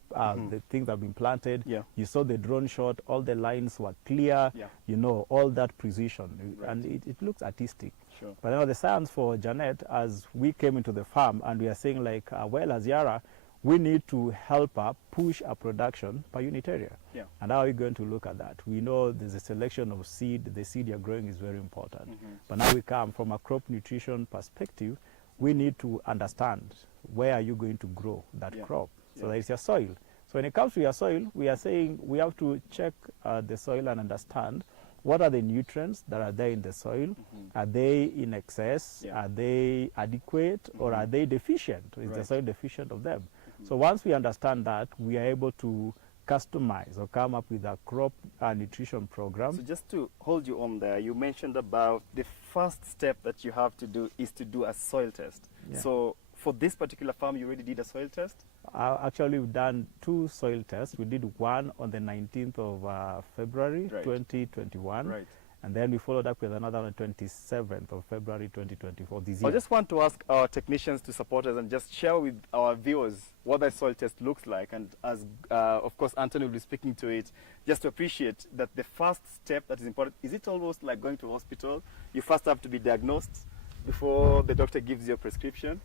things have been planted, you saw the drone shot, all the lines were clear, you know, all that precision, and it looks artistic. But now the science for Janet, as we came into the farm and we are saying like, well, as Yara, we need to help her push our production per unit area. And how are we going to look at that? We know there's a selection of seed. The seed you're growing is very important. But now we come from a crop nutrition perspective, we need to understand where are you going to grow that crop. So that is your soil. So when it comes to your soil, we are saying we have to check the soil and understand what are the nutrients that are there in the soil. Are they in excess? Are they adequate? Or are they deficient? Is the soil deficient of them? So once we understand that, we are able to customize or come up with a crop nutrition program. So just to hold you on there, you mentioned about the first step that you have to do is to do a soil test. So for this particular farm, you already did a soil test? Actually, we've done 2 soil tests. We did one on the 19th of February 2021. And then we followed up with another on the 27th of February 2024 this year. I just want to ask our technicians to support us and just share with our viewers what the soil test looks like. And as, of course, Anthony will be speaking to it, just to appreciate that the first step that is important, is it almost like going to hospital? You first have to be diagnosed before the doctor gives you a prescription?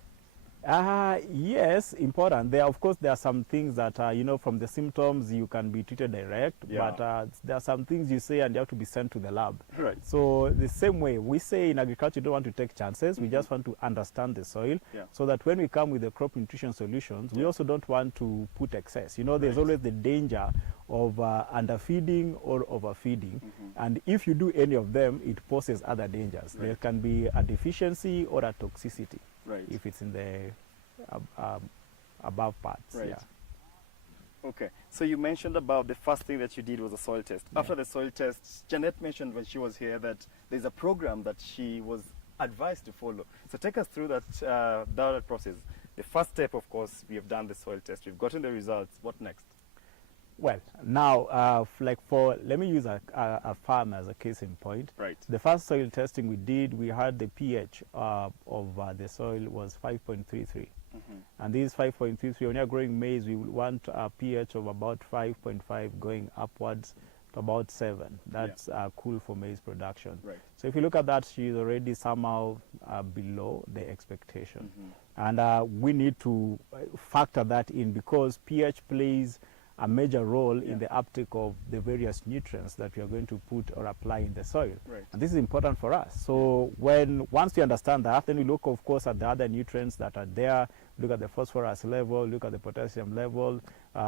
Yes, important. Of course, there are some things that, you know, from the symptoms you can be treated direct, but there are some things you say and you have to be sent to the lab. So the same way, we say in agriculture, you don't want to take chances. We just want to understand the soil so that when we come with the crop nutrition solutions, we also don't want to put excess. You know, there's always the danger of underfeeding or overfeeding. And if you do any of them, it poses other dangers. There can be a deficiency or a toxicity. If it's in the above parts. Okay, so you mentioned about the first thing that you did was a soil test. After the soil test, Janet mentioned when she was here that there's a program that she was advised to follow. So take us through that process. The first step, of course, we have done the soil test. We've gotten the results. What next? Well, now, let me use a farm as a case in point. The first soil testing we did, we had the pH of the soil was 5.33. And this 5.33, when you're growing maize, we want a pH of about 5.5 going upwards to about 7. That's cool for maize production. So if you look at that, she's already somehow below the expectation. And we need to factor that in because pH plays a major role in the uptake of the various nutrients that we are going to put or apply in the soil. And this is important for us. So once we understand that, then we look, of course, at the other nutrients that are there. Look at the phosphorus level, look at the potassium level,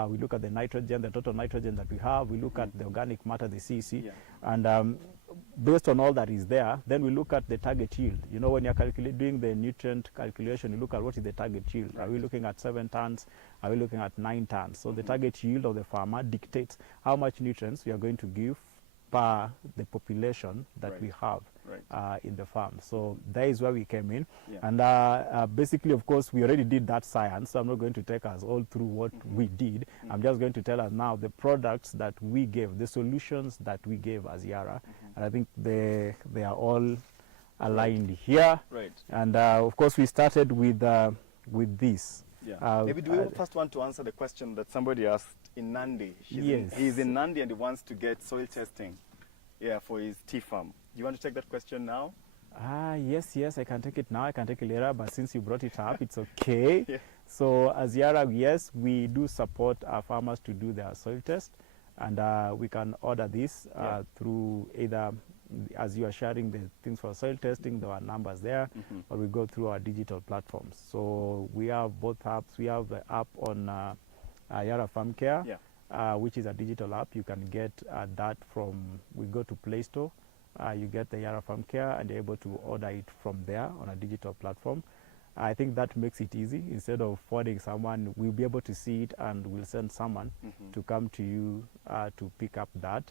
we look at the nitrogen, the total nitrogen that we have, we look at the organic matter, the CC, and based on all that is there, then we look at the target yield. You know, when you're doing the nutrient calculation, you look at what is the target yield. Are we looking at 7 tons? Are we looking at 9 tons? So the target yield of the farmer dictates how much nutrients we are going to give per the population that we have in the farm. So that is where we came in. And basically, of course, we already did that science, so I'm not going to take us all through what we did. I'm just going to tell us now the products that we gave, the solutions that we gave as Yara. And I think they are all aligned here. And of course, we started with this. Maybe do we first want to answer the question that somebody asked in Nandi? He's in Nandi and he wants to get soil testing for his tea farm. Do you want to take that question now? Yes, I can take it now. I can take it later, but since you brought it up, it's okay. So as Yara, yes, we do support our farmers to do their soil test, and we can order this through either, as you are sharing the things for soil testing, there are numbers there, or we go through our digital platforms. So we have both apps. We have the app on Yara Farm Care, which is a digital app. You can get that from, we go to Play Store, you get the Yara Farm Care, and you're able to order it from there on a digital platform. I think that makes it easy. Instead of forwarding someone, we'll be able to see it and we'll send someone to come to you to pick up that.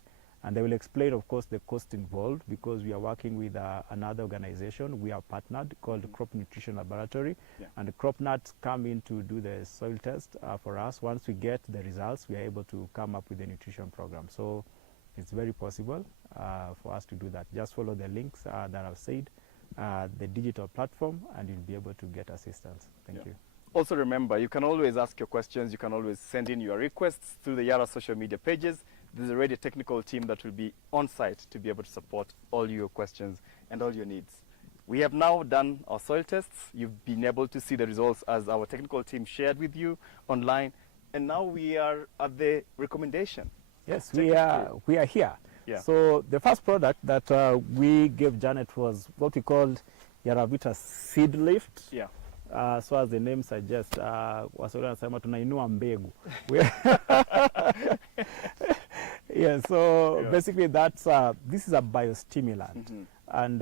And they will explain, of course, the cost involved, because we are working with another organization. We are partnered called Crop Nutrition Laboratory. And the crop nuts come in to do the soil test for us. Once we get the results, we are able to come up with a nutrition program. So it's very possible for us to do that. Just follow the links that I've said, the digital platform, and you'll be able to get assistance. Thank you. Also remember, you can always ask your questions. You can always send in your requests through the Yara social media pages. There's already a technical team that will be on site to be able to support all your questions and all your needs. We have now done our soil tests. You've been able to see the results as our technical team shared with you online. And now we are at the recommendation. Yes, we are here. Yeah. So the first product that we gave Janet was what we called Yara Vita Seed Lift. Yeah. So as the name suggests, Waswahili wanasema tunainua mbegu. Yeah, so basically that's this is a biostimulant, and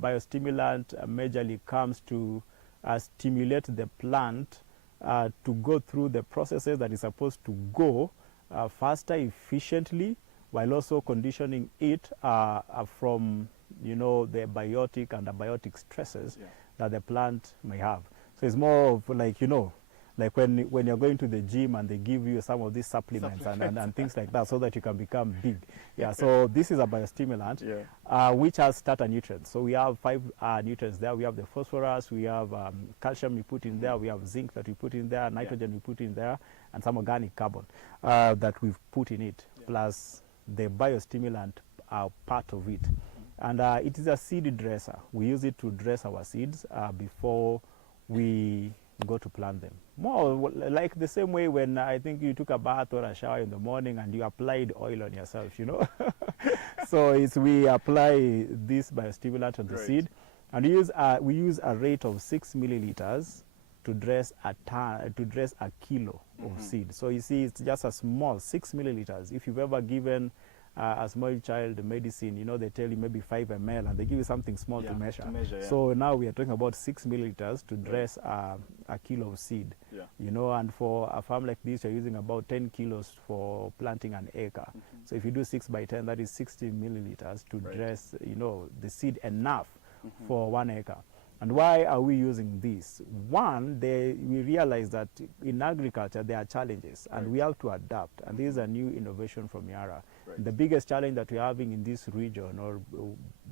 biostimulant majorly comes to stimulate the plant to go through the processes that is supposed to go faster, efficiently, while also conditioning it from the biotic and abiotic stresses that the plant may have. So it's more of like like when you're going to the gym and they give you some of these supplements and things like that, so that you can become big. Yeah, so this is a biostimulant which has starter nutrients. So we have 5 nutrients there. We have the phosphorus, we have calcium we put in there, we have zinc that we put in there, nitrogen we put in there, and some organic carbon that we've put in it, plus the biostimulant part of it. And it is a seed dresser. We use it to dress our seeds before we go to plant them. More like the same way when I think you took a bath or a shower in the morning and you applied oil on yourself, So we apply this biostimulant on the seed, and we use a rate of 6 milliliters to dress a kilo of seed. So you see, it's just a small 6 milliliters. If you've ever given a small child medicine, they tell you maybe 5 ml, and they give you something small to measure. So now we are talking about 6 milliliters to dress a kilo of seed. And for a farm like this, you're using about 10 kilos for planting an acre. So if you do 6 by 10, that is 60 milliliters to dress, the seed enough for 1 acre. And why are we using this? One, we realize that in agriculture there are challenges, and we have to adapt. And this is a new innovation from Yara. The biggest challenge that we're having in this region, or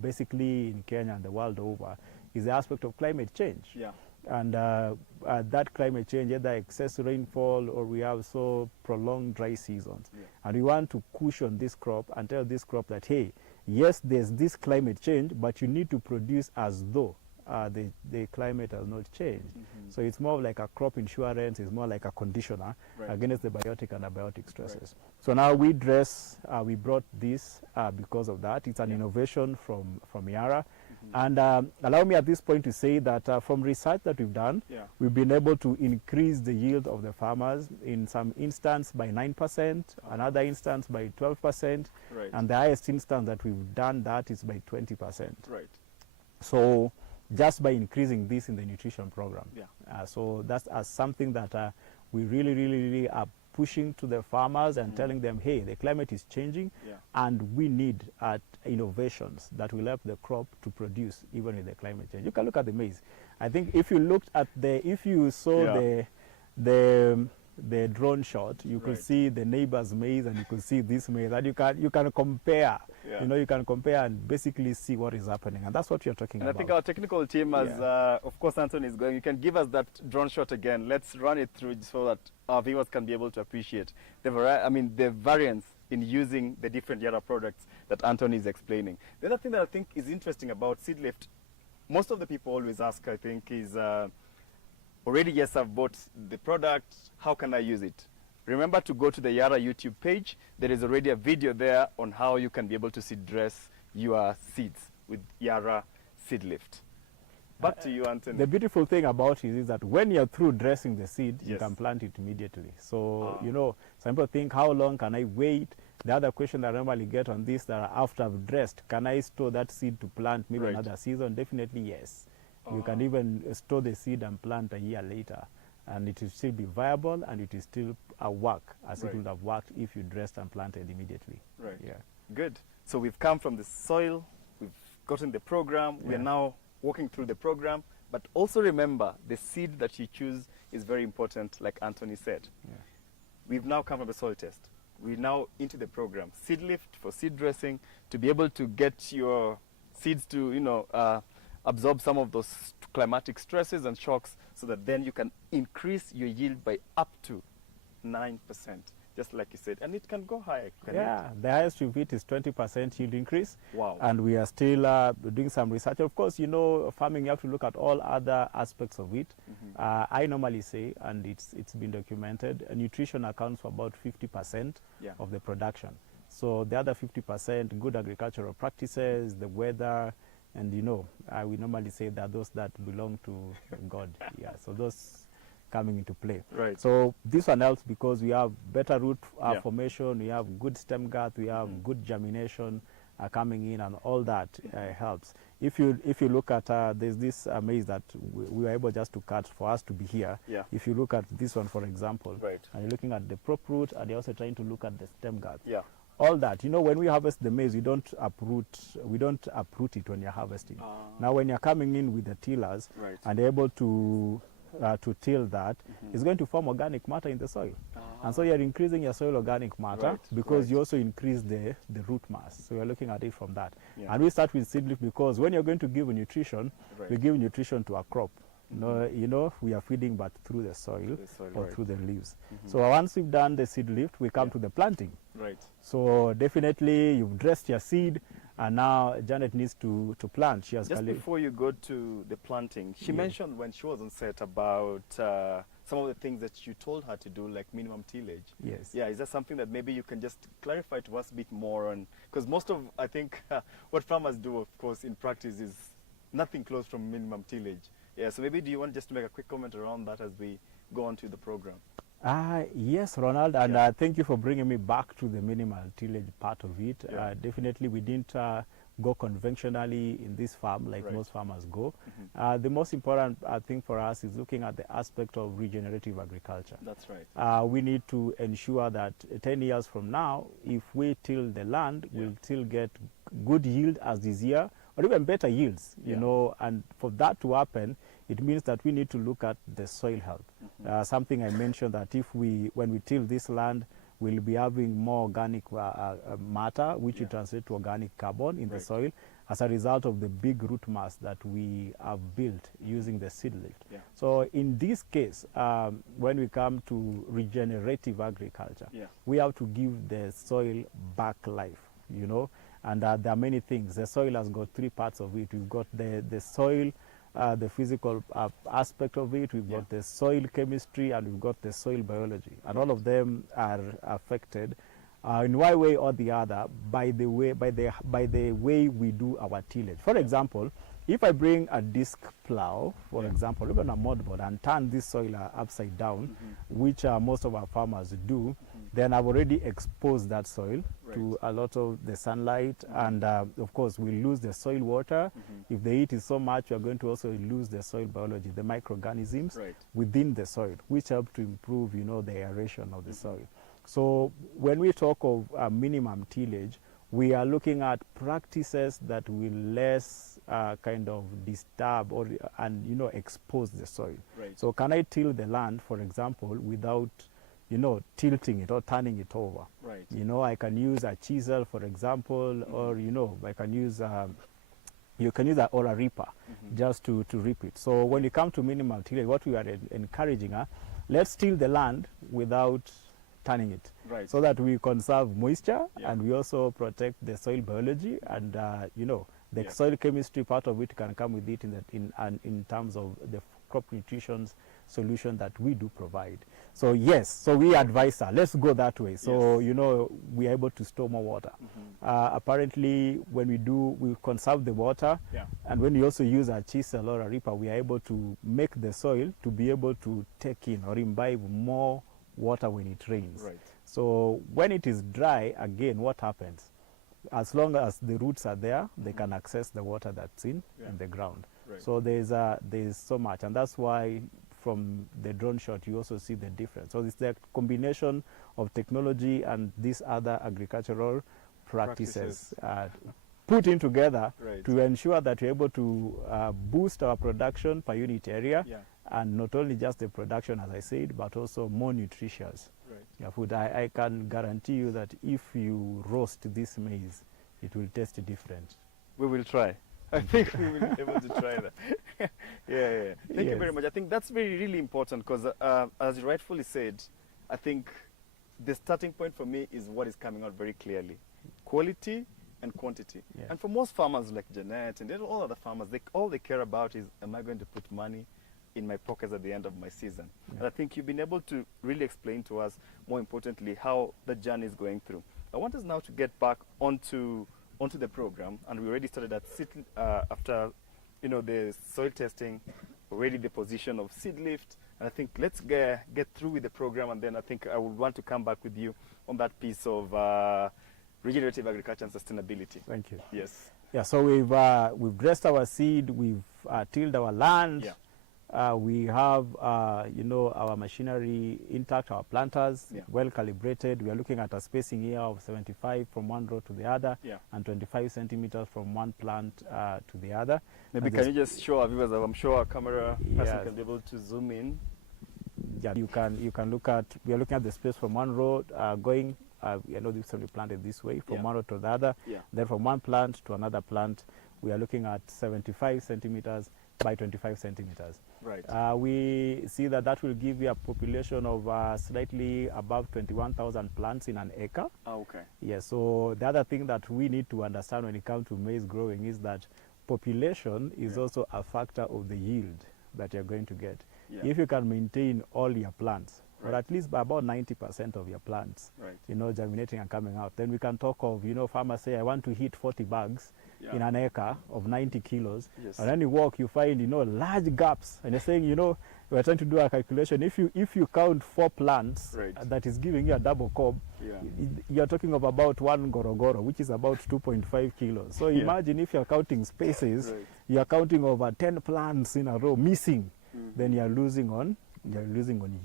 basically in Kenya and the world over, is the aspect of climate change. And that climate change, either excess rainfall or we have so prolonged dry seasons. And we want to cushion this crop and tell this crop that, hey, yes, there's this climate change, but you need to produce as though the climate has not changed. So it's more like a crop insurance, it's more like a conditioner against the biotic and abiotic stresses. So now we brought this because of that. It's an innovation from Yara. And allow me at this point to say that from research that we've done, we've been able to increase the yield of the farmers, in some instance by 9%, another instance by 12%, and the highest instance that we've done that is by 20%. So just by increasing this in the nutrition program. So that's something that we really are pushing to the farmers and telling them, hey, the climate is changing and we need innovations that will help the crop to produce even with the climate change. You can look at the maize. I think if you looked at if you saw the drone shot, you could see the neighbor's maize and you could see this maize, and you can compare. You can compare and basically see what is happening, and that's what you're talking about. And I think our technical team, as of course Anthony is going, you can give us that drone shot again. Let's run it through so that our viewers can be able to appreciate the variance in using the different Yara products that Anthony is explaining. The other thing that I think is interesting about Seed Lift, most of the people always ask, I think, is already, yes, I've bought the product, how can I use it? Remember to go to the Yara YouTube page. There is already a video there on how you can be able to seed dress your seeds with Yara Seed Lift. Back to you, Anthony. The beautiful thing about it is that when you're through dressing the seed, you can plant it immediately. So, some people think, how long can I wait? The other question that I normally get on this, that after I've dressed, can I store that seed to plant maybe another season? Definitely yes. You can even store the seed and plant a year later, and it will still be viable, and it is still a work as it would have worked if you dressed and planted immediately. Right. Yeah. Good. So we've come from the soil, we've gotten the program, we're now walking through the program, but also remember the seed that you choose is very important, like Anthony said. Yeah. We've now come from the soil test. We're now into the program. Seed lift for seed dressing, to be able to get your seeds to, you know, absorb some of those climatic stresses and shocks, so that then you can increase your yield by up to 9%, just like you said. And it can go higher. Yeah, the highest we've hit is 20% yield increase. Wow. And we are still doing some research. Of course, you know, farming, you have to look at all other aspects of it. I normally say, and it's been documented, nutrition accounts for about 50% of the production. So the other 50%, good agricultural practices, the weather, and you know, we normally say that those that belong to God. Yeah, so those coming into play. Right. So this one helps because we have better root formation, we have good stem girth, we have good germination coming in, and all that helps. If you look at there's this maize that we were able just to cut for us to be here. Yeah. If you look at this one, for example, Right. and you're looking at the prop root, and you're also trying to look at the stem girth. Yeah. All that, you know, when we harvest the maize, we don't uproot it when you're harvesting. Now, when you're coming in with the tillers and able to till that, it's going to form organic matter in the soil. And so you're increasing your soil organic matter because you also increase the root mass. So you're looking at it from that. And we start with seed lift because when you're going to give nutrition, we give nutrition to a crop. You know, we are feeding but through the soil, or through the leaves. So once we've done the seed lift, we come to the planting. Right. So definitely you've dressed your seed, and now Janet needs to plant. She has just before you go to the planting, she mentioned when she was on set about some of the things that you told her to do, like minimum tillage. Yes. Yeah, is that something that maybe you can just clarify to us a bit more on? Because most of, I think, what farmers do, of course, in practice is nothing close from minimum tillage. Yeah, so maybe do you want just to make a quick comment around that as we go on to the program? Yes, Ronald, and thank you for bringing me back to the minimal tillage part of it. Definitely, we didn't go conventionally in this farm like most farmers go. The most important thing for us is looking at the aspect of regenerative agriculture. That's right. We need to ensure that 10 years from now, if we till the land, we'll still get good yield as this year, or even better yields, you know, and for that to happen, it means that we need to look at the soil health. Something I mentioned that when we till this land, we'll be having more organic matter, which will translate to organic carbon in the soil as a result of the big root mass that we have built using the seed lift. So in this case, when we come to regenerative agriculture, we have to give the soil back life, you know, and there are many things. The soil has got three parts of it. We've got the soil, the physical aspect of it, we've got the soil chemistry, and we've got the soil biology, and all of them are affected in one way or the other by the way we do our tillage. For example, if I bring a disc plow, for example, even a mudboard, and turn this soil upside down, which most of our farmers do, then I've already exposed that soil to a lot of the sunlight, and of course we lose the soil water. If the heat is so much, we're going to also lose the soil biology, the microorganisms within the soil, which help to improve, you know, the aeration of the soil. So when we talk of minimum tillage, we are looking at practices that will less kind of disturb and you know, expose the soil. So can I till the land, for example, without, you know, tilting it or turning it over? You know, I can use a chisel, for example, or, you know, I can use you can use or a reaper just to rip it. So when you come to minimal tillage, what we are encouraging, let's till the land without turning it, so that we conserve moisture and we also protect the soil biology, and you know, the soil chemistry part of it can come with it in terms of the crop nutrition solution that we do provide. So yes, so we advise her, let's go that way. So you know, we are able to store more water. Apparently, when we conserve the water, and when we also use a chisel or a reaper, we are able to make the soil to be able to take in or imbibe more water when it rains. So when it is dry, again, what happens? as long as the roots are there, they can access the water that's in the ground. Right. So there's so much, and that's why from the drone shot you also see the difference. So it's the combination of technology and these other agricultural practices. Put in together to ensure that we're able to boost our production per unit area, and not only just the production, as I said, but also more nutritious food. I can guarantee you that if you roast this maize, it will taste different. We will try. I think we will be able to try that. Yeah. Thank you very much. I think that's really important because, as you rightfully said, I think the starting point for me is what is coming out very clearly: quality and quantity. And for most farmers like Janet and all other farmers, all they care about is, am I going to put money in my pockets at the end of my season? And I think you've been able to really explain to us, more importantly, how the journey is going through. I want us now to get back onto the program, and we already started at after the soil testing, already the position of seed lift, and I think let's get through with the program, and then I think I would want to come back with you on that piece of regenerative agriculture and sustainability. Thank you. Yes. Yeah, so we've dressed our seed, we've tilled our land. We have our machinery intact, our planters well calibrated. We are looking at a spacing here of 75 from one row to the other, and 25 centimeters from one plant to the other. Maybe can you just show our viewers? I'm sure our camera person can be able to zoom in. Yeah, you can look at. We are looking at the space from one row going. This will be planted this way from one row to the other. Then from one plant to another plant, we are looking at 75 centimeters by 25 centimeters. Right. We see that will give you a population of slightly above 21,000 plants in an acre. Okay. Yeah, so the other thing that we need to understand when it comes to maize growing is that population is also a factor of the yield that you're going to get. If you can maintain all your plants, or at least by about 90% of your plants, germinating and coming out, then we can talk of, farmers say, I want to hit 40 bags in an acre of 90 kilos. And then you walk, you find, large gaps. And you're saying, we're trying to do a calculation. If you count 4 plants, that is giving you a double cob, you're talking of about 1 gorogoro, which is about 2.5 kilos. So imagine if you're counting spaces, you're counting over 10 plants in a row missing, then you're losing on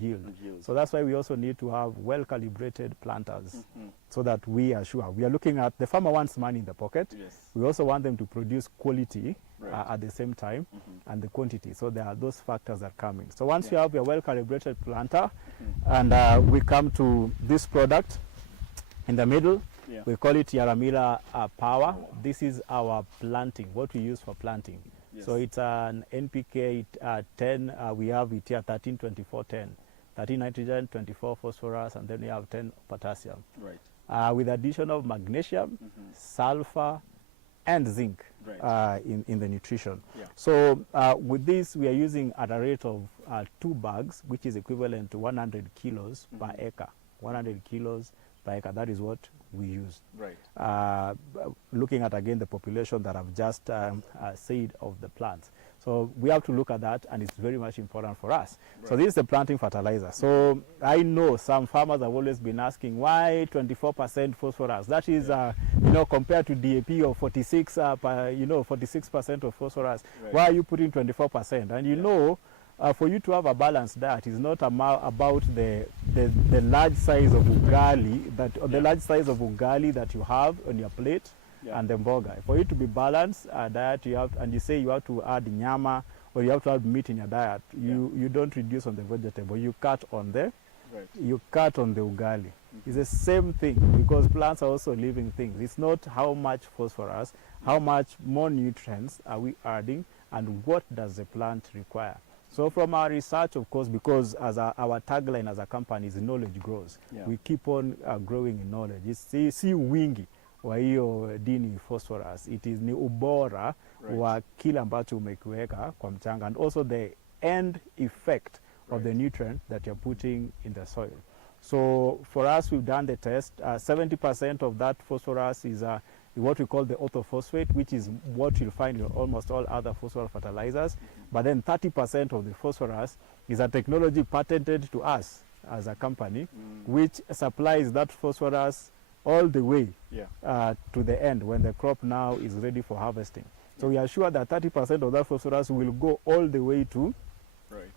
yield. So that's why we also need to have well-calibrated planters so that we are sure. We are looking at, the farmer wants money in the pocket. We also want them to produce quality at the same time and the quantity. So there are those factors that come in. So once you have your well-calibrated planter and we come to this product in the middle, we call it Yara Power. This is our planting, what we use for planting. So it's an NPK 10, we have it here 13, 24, 10. 13 nitrogen, 24 phosphorus, and then we have 10 potassium. With addition of magnesium, sulfur, and zinc in the nutrition. So with this, we are using at a rate of 2 bags, which is equivalent to 100 kilos per acre. 100 kilos per acre, that is what we use. Looking at again the population that I've just said of the plants. So we have to look at that, and it's very much important for us. So this is the planting fertilizer. So I know some farmers have always been asking, why 24% phosphorus? That is, compared to DAP of 46, 46% of phosphorus. Why are you putting 24%? And for you to have a balanced diet is not about the large size of ugali the large size of ugali that you have on your plate and the mboga. For you to be balanced diet, you have, and you say you have to add nyama or you have to add meat in your diet. You don't reduce on the vegetable. You cut on the ugali. It's the same thing, because plants are also living things. It's not how much phosphorus, how much more nutrients are we adding, and what does the plant require. So from our research, of course, because as our tagline as a company is knowledge grows, we keep on growing in knowledge. It's si wingi wa hiyo dini phosphorus. It is ni ubora wa kile ambacho umekiweka kwa mchanga, and also the end effect of the nutrient that you're putting in the soil. So for us, we've done the test. 70% of that phosphorus is what we call the orthophosphate, which is what you'll find in almost all other phosphorus fertilizers. But then 30% of the phosphorus is a technology patented to us as a company, which supplies that phosphorus all the way Yeah. to the end when the crop now is ready for harvesting. So we are sure that 30% of that phosphorus will go all the way to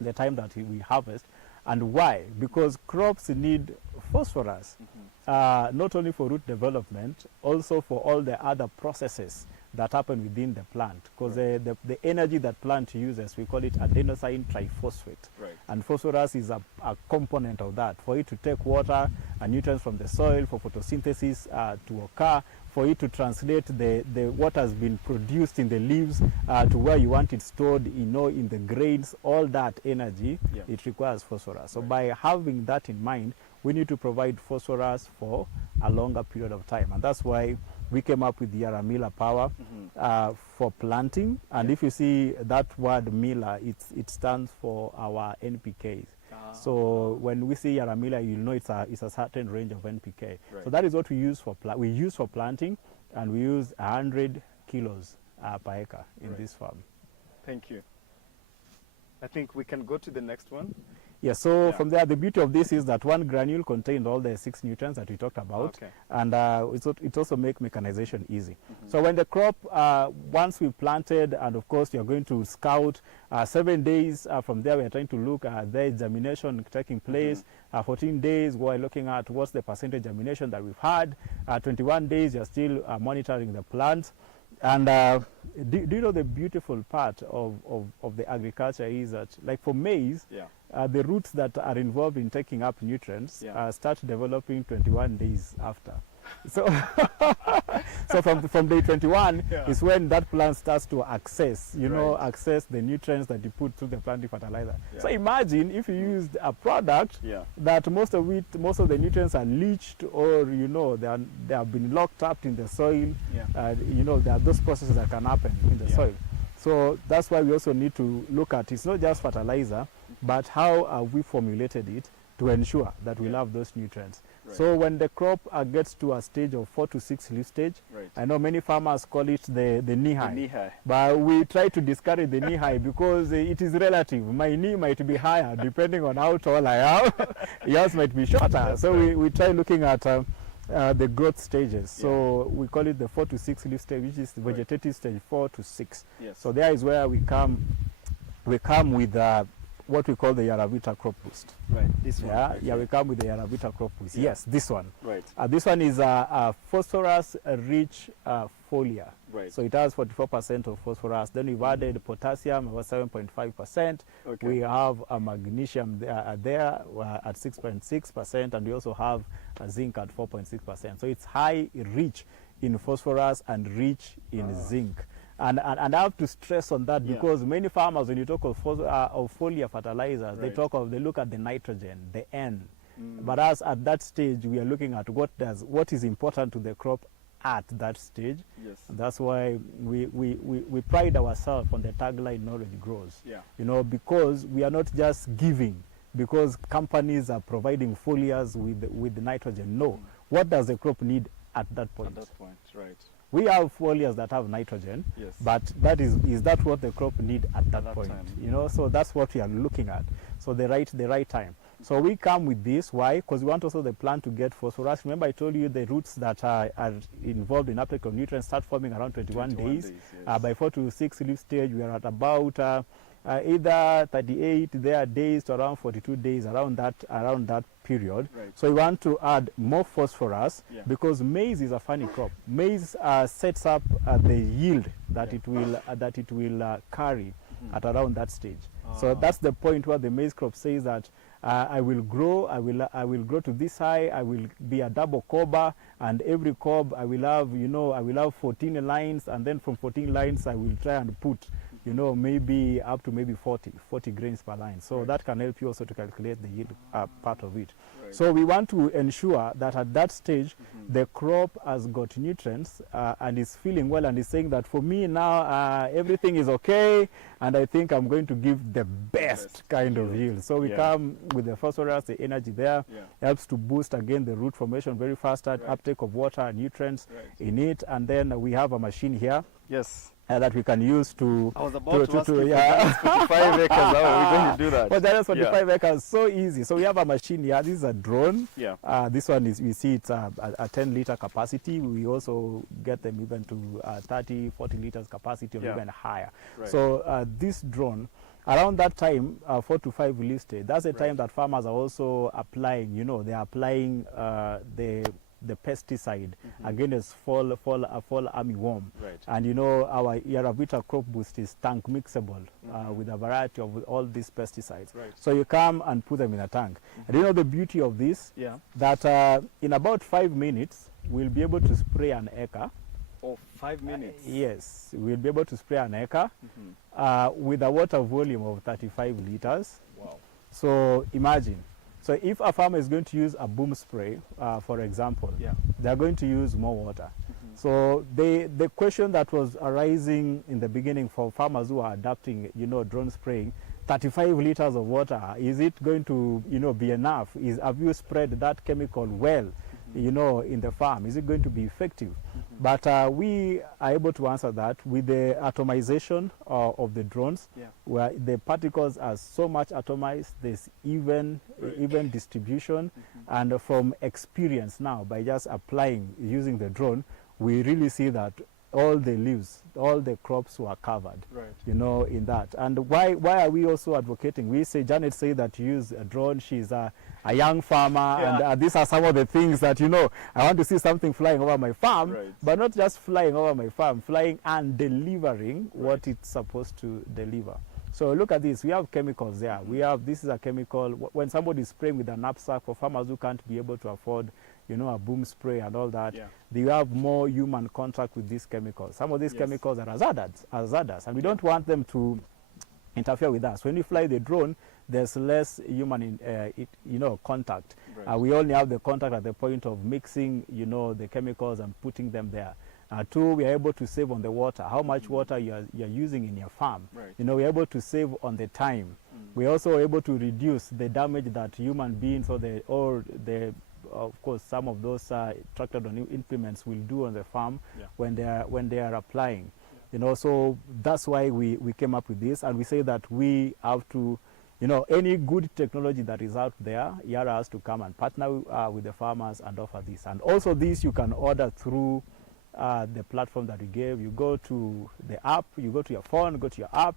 the time that we harvest. And why? Because crops need phosphorus, not only for root development, also for all the other processes that happen within the plant. Because the energy that plant uses, we call it adenosine triphosphate. Right. And phosphorus is a component of that. For it to take water and nutrients from the soil, for photosynthesis to occur, for it to translate what has been produced in the leaves to where you want it stored, in the grains, all that energy, it requires phosphorus. So by having that in mind, we need to provide phosphorus for a longer period of time. And that's why we came up with Yara Power for planting. And if you see that word Mila, it stands for our NPKs. So when we say Yara you'll know it's a certain range of NPK. Right. So that is what we use for planting, and we use 100 kilos per acre in this farm. Thank you. I think we can go to the next one. Yes, so from there, the beauty of this is that one granule contained all the 6 nutrients that we talked about, and it also makes mechanization easy. So when the crop, once we planted, and of course you're going to scout, 7 days from there we are trying to look at the germination taking place. 14 days we're looking at what's the percentage germination that we've had. 21 days you're still monitoring the plant. And do you know the beautiful part of the agriculture is that, like for maize, the roots that are involved in taking up nutrients start developing 21 days after. So, so from day 21 is when that plant starts to access, access the nutrients that you put through the planting fertilizer. So imagine if you used a product that most of the nutrients are leached, or they have been locked up in the soil. There are those processes that can happen in the soil. So that's why we also need to look at, it's not just fertilizer, but how we formulated it to ensure that we'll have those nutrients. So when the crop gets to a stage of 4 to 6 leaf stage, I know many farmers call it the knee-high. But we try to discourage the knee-high because it is relative. My knee might be higher depending on how tall I am. Yours might be shorter. So we try looking at the growth stages. So we call it the 4 to 6 leaf stage, which is the vegetative stage 4 to 6. So there is where we come with what we call the Yara Crop Boost. This one. We come with the Yara Crop Boost. Yes, this one. This one is a phosphorus-rich foliar. So it has 44% of phosphorus. Then we've added potassium, about 7.5%. We have a magnesium there at 6.6%, and we also have a zinc at 4.6%. So it's rich in phosphorus and rich in zinc. And I have to stress on that because many farmers, when you talk of foliar fertilizers, they look at the nitrogen, the N. But as at that stage, we are looking at what is important to the crop at that stage. That's why we pride ourselves on the tagline "Knowledge Grows." Because we are not just giving because companies are providing foliars with nitrogen. No, what does the crop need at that point? At that point, We have foliars that have nitrogen, but that is that what the crop need at that point? Time. So that's what we are looking at. So the right time. So we come with this. Why? Because we want also the plant to get phosphorus. Remember I told you the roots that are involved in uptake of nutrients start forming around 21 days. By 4 to 6 leaf stage, we are at about either 38 days to around 42 days, around that period. So we want to add more phosphorus because maize is a funny crop. Maize sets up the yield that it will carry at around that stage. So that's the point where the maize crop says that I will grow to this high, I will be a double cober, and every cob I will have 14 lines, and then from 14 lines I will try and put maybe up to maybe 40 grains per line. So that can help you also to calculate the yield part of it. So we want to ensure that at that stage the crop has got nutrients and is feeling well and is saying that for me now everything is okay and I think I'm going to give the best kind of yield. So we come with the phosphorus, the energy there, helps to boost again the root formation very fast, uptake of water and nutrients in it, and then we have a machine here. Yes. that we can use to. I was about to ask you yeah. for 45 acres. How are we going to do that? For the 45 acres, so easy. So we have a machine here. This is a drone. Yeah. This one is, we see it's a 10-liter capacity. We also get them even to 30, 40 liters capacity or even higher. Right. So this drone, around that time, 4 to 5 release stage, that's the time that farmers are also applying, you know, they are applying the pesticide against fall armyworm. Right. And you know, our Yara crop boost is tank mixable with a variety of all these pesticides. Right. So you come and put them in a tank. And you know the beauty of this? Yeah. That in about 5 minutes, we'll be able to spray an acre. Oh, 5 minutes? Yes, we'll be able to spray an acre with a water volume of 35 liters. Wow. So imagine. So if a farmer is going to use a boom spray, for example, they're going to use more water. So the question that was arising in the beginning for farmers who are adapting, you know, drone spraying, 35 liters of water, is it going to, you know, be enough? Have you spread that chemical well, you know, in the farm? Is it going to be effective? But we are able to answer that with the atomization of the drones, where the particles are so much atomized, there's even distribution, and from experience now, by just applying, using the drone, we really see that all the leaves, all the crops were covered, you know, in that. And why are we also advocating? We say, Janet say that you use a drone, she's a young farmer, and these are some of the things that, you know, I want to see something flying over my farm, but not just flying over my farm, flying and delivering what it's supposed to deliver. So look at this, we have chemicals there. We have, this is a chemical, when somebody is spraying with a knapsack, for farmers who can't be able to afford, you know, a boom spray and all that, they have more human contact with these chemicals. Some of these chemicals are hazardous, and we don't want them to interfere with us. When you fly the drone, there's less human you know, contact. We only have the contact at the point of mixing, you know, the chemicals and putting them there. Two, we are able to save on the water, how much water you're using in your farm. You know, we're able to save on the time. We're also able to reduce the damage that human beings of course, some of those tractor implements will do on the farm when they are applying. You know, so that's why we came up with this, and we say that we have to, you know, any good technology that is out there, Yara has to come and partner with the farmers and offer this. And also this you can order through the platform that we gave. You go to the app, you go to your phone, go to your app,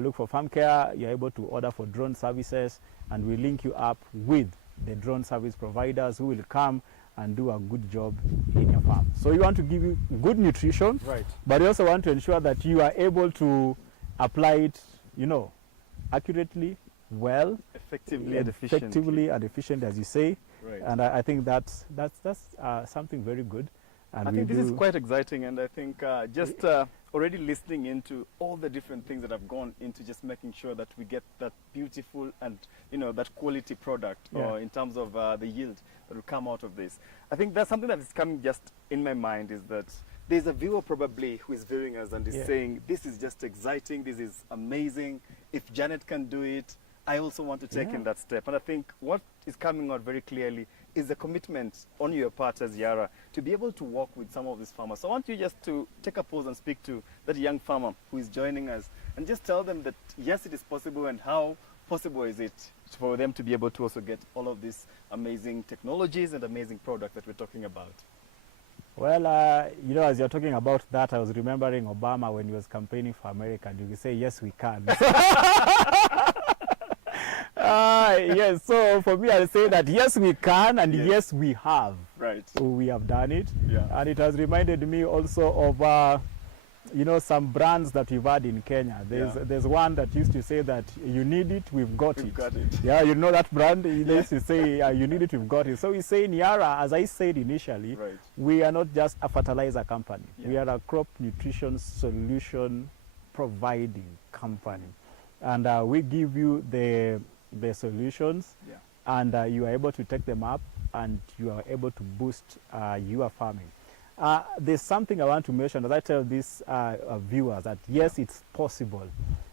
look for Farm Care, you're able to order for drone services, and we link you up with the drone service providers who will come and do a good job in your farm. So we want to give you good nutrition, but we also want to ensure that you are able to apply it, you know, accurately, well, effectively and efficiently, as you say. And I think that's something very good. And I think this is quite exciting, and I think just already listening into all the different things that have gone into just making sure that we get that beautiful and, you know, that quality product, or in terms of the yield that will come out of this. I think that's something that is coming just in my mind, is that there's a viewer probably who is viewing us and is saying, this is just exciting, this is amazing. If Janet can do it, I also want to take in that step. And I think what is coming out very clearly is the commitment on your part as Yara to be able to work with some of these farmers. So I want you just to take a pause and speak to that young farmer who is joining us, and just tell them that yes, it is possible, and how possible is it for them to be able to also get all of these amazing technologies and amazing products that we're talking about. Well, you know, as you're talking about that, I was remembering Obama when he was campaigning for America, and you could say, yes, we can. Yes, so for me, I'll say that yes, we can, and yes, we have. So we have done it. And it has reminded me also of, you know, some brands that we've had in Kenya. There's one that used to say that you need it, we've got it. Yeah, you know that brand? They used to say, you need it, we've got it. So we say in Yara, as I said initially, we are not just a fertilizer company. We are a crop nutrition solution providing company. And we give you the solutions, and you are able to take them up, and you are able to boost your farming. There's something I want to mention as I tell these viewers that yes, it's possible.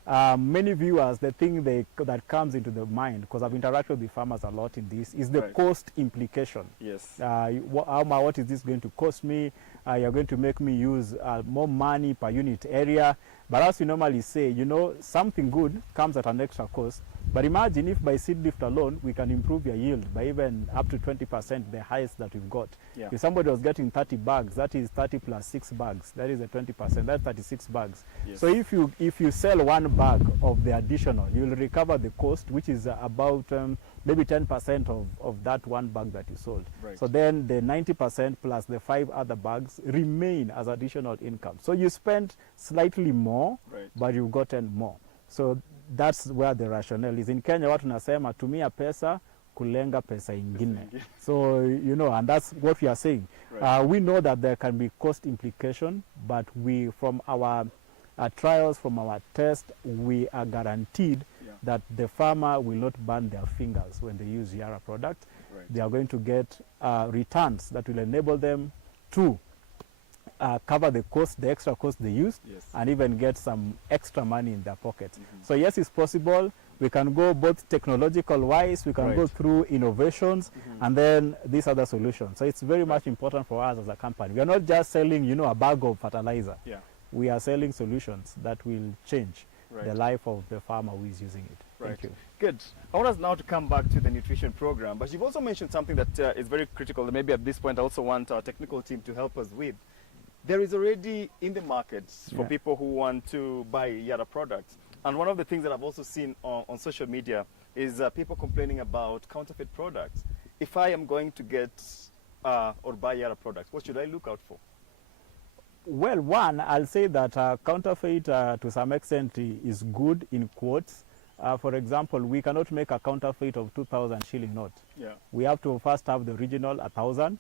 Many viewers, the thing that comes into the mind, because I've interacted with the farmers a lot in this, is the cost implication. Yes. What is this going to cost me? You're going to make me use more money per unit area. But as we normally say, you know, something good comes at an extra cost. But imagine if by seed lift alone, we can improve your yield by even up to 20%, the highest that we've got. Yeah. If somebody was getting 30 bags, that is 30 plus 6 bags. That is a 20%. That's 36 bags. Yes. So if you sell one bag of the additional, you'll recover the cost, which is about maybe 10% of that one bag that you sold. Right. So then the 90% plus the 5 other bags remain as additional income. So you spent slightly more, but you've gotten more. So that's where the rationale is. In Kenya, watu nasema tumia pesa kulenga pesa ingine. So, you know, and that's what we are saying. We know that there can be cost implication, but we, from our trials, from our test, we are guaranteed that the farmer will not burn their fingers when they use Yara product. They are going to get returns that will enable them to cover the cost, the extra cost they used, and even get some extra money in their pocket. So yes, it's possible. We can go both technological wise, we can go through innovations, and then these other solutions. So it's very much important for us as a company. We are not just selling, you know, a bag of fertilizer. We are selling solutions that will change the life of the farmer who is using it. Thank you. Good. I want us now to come back to the nutrition program, but you've also mentioned something that is very critical, and maybe at this point I also want our technical team to help us with. There is already in the market for people who want to buy Yara products. And one of the things that I've also seen on social media is people complaining about counterfeit products. If I am going to get or buy Yara products, what should I look out for? Well, one, I'll say that counterfeit to some extent is good in quotes. For example, we cannot make a counterfeit of 2,000 shilling note. We have to first have the original 1,000.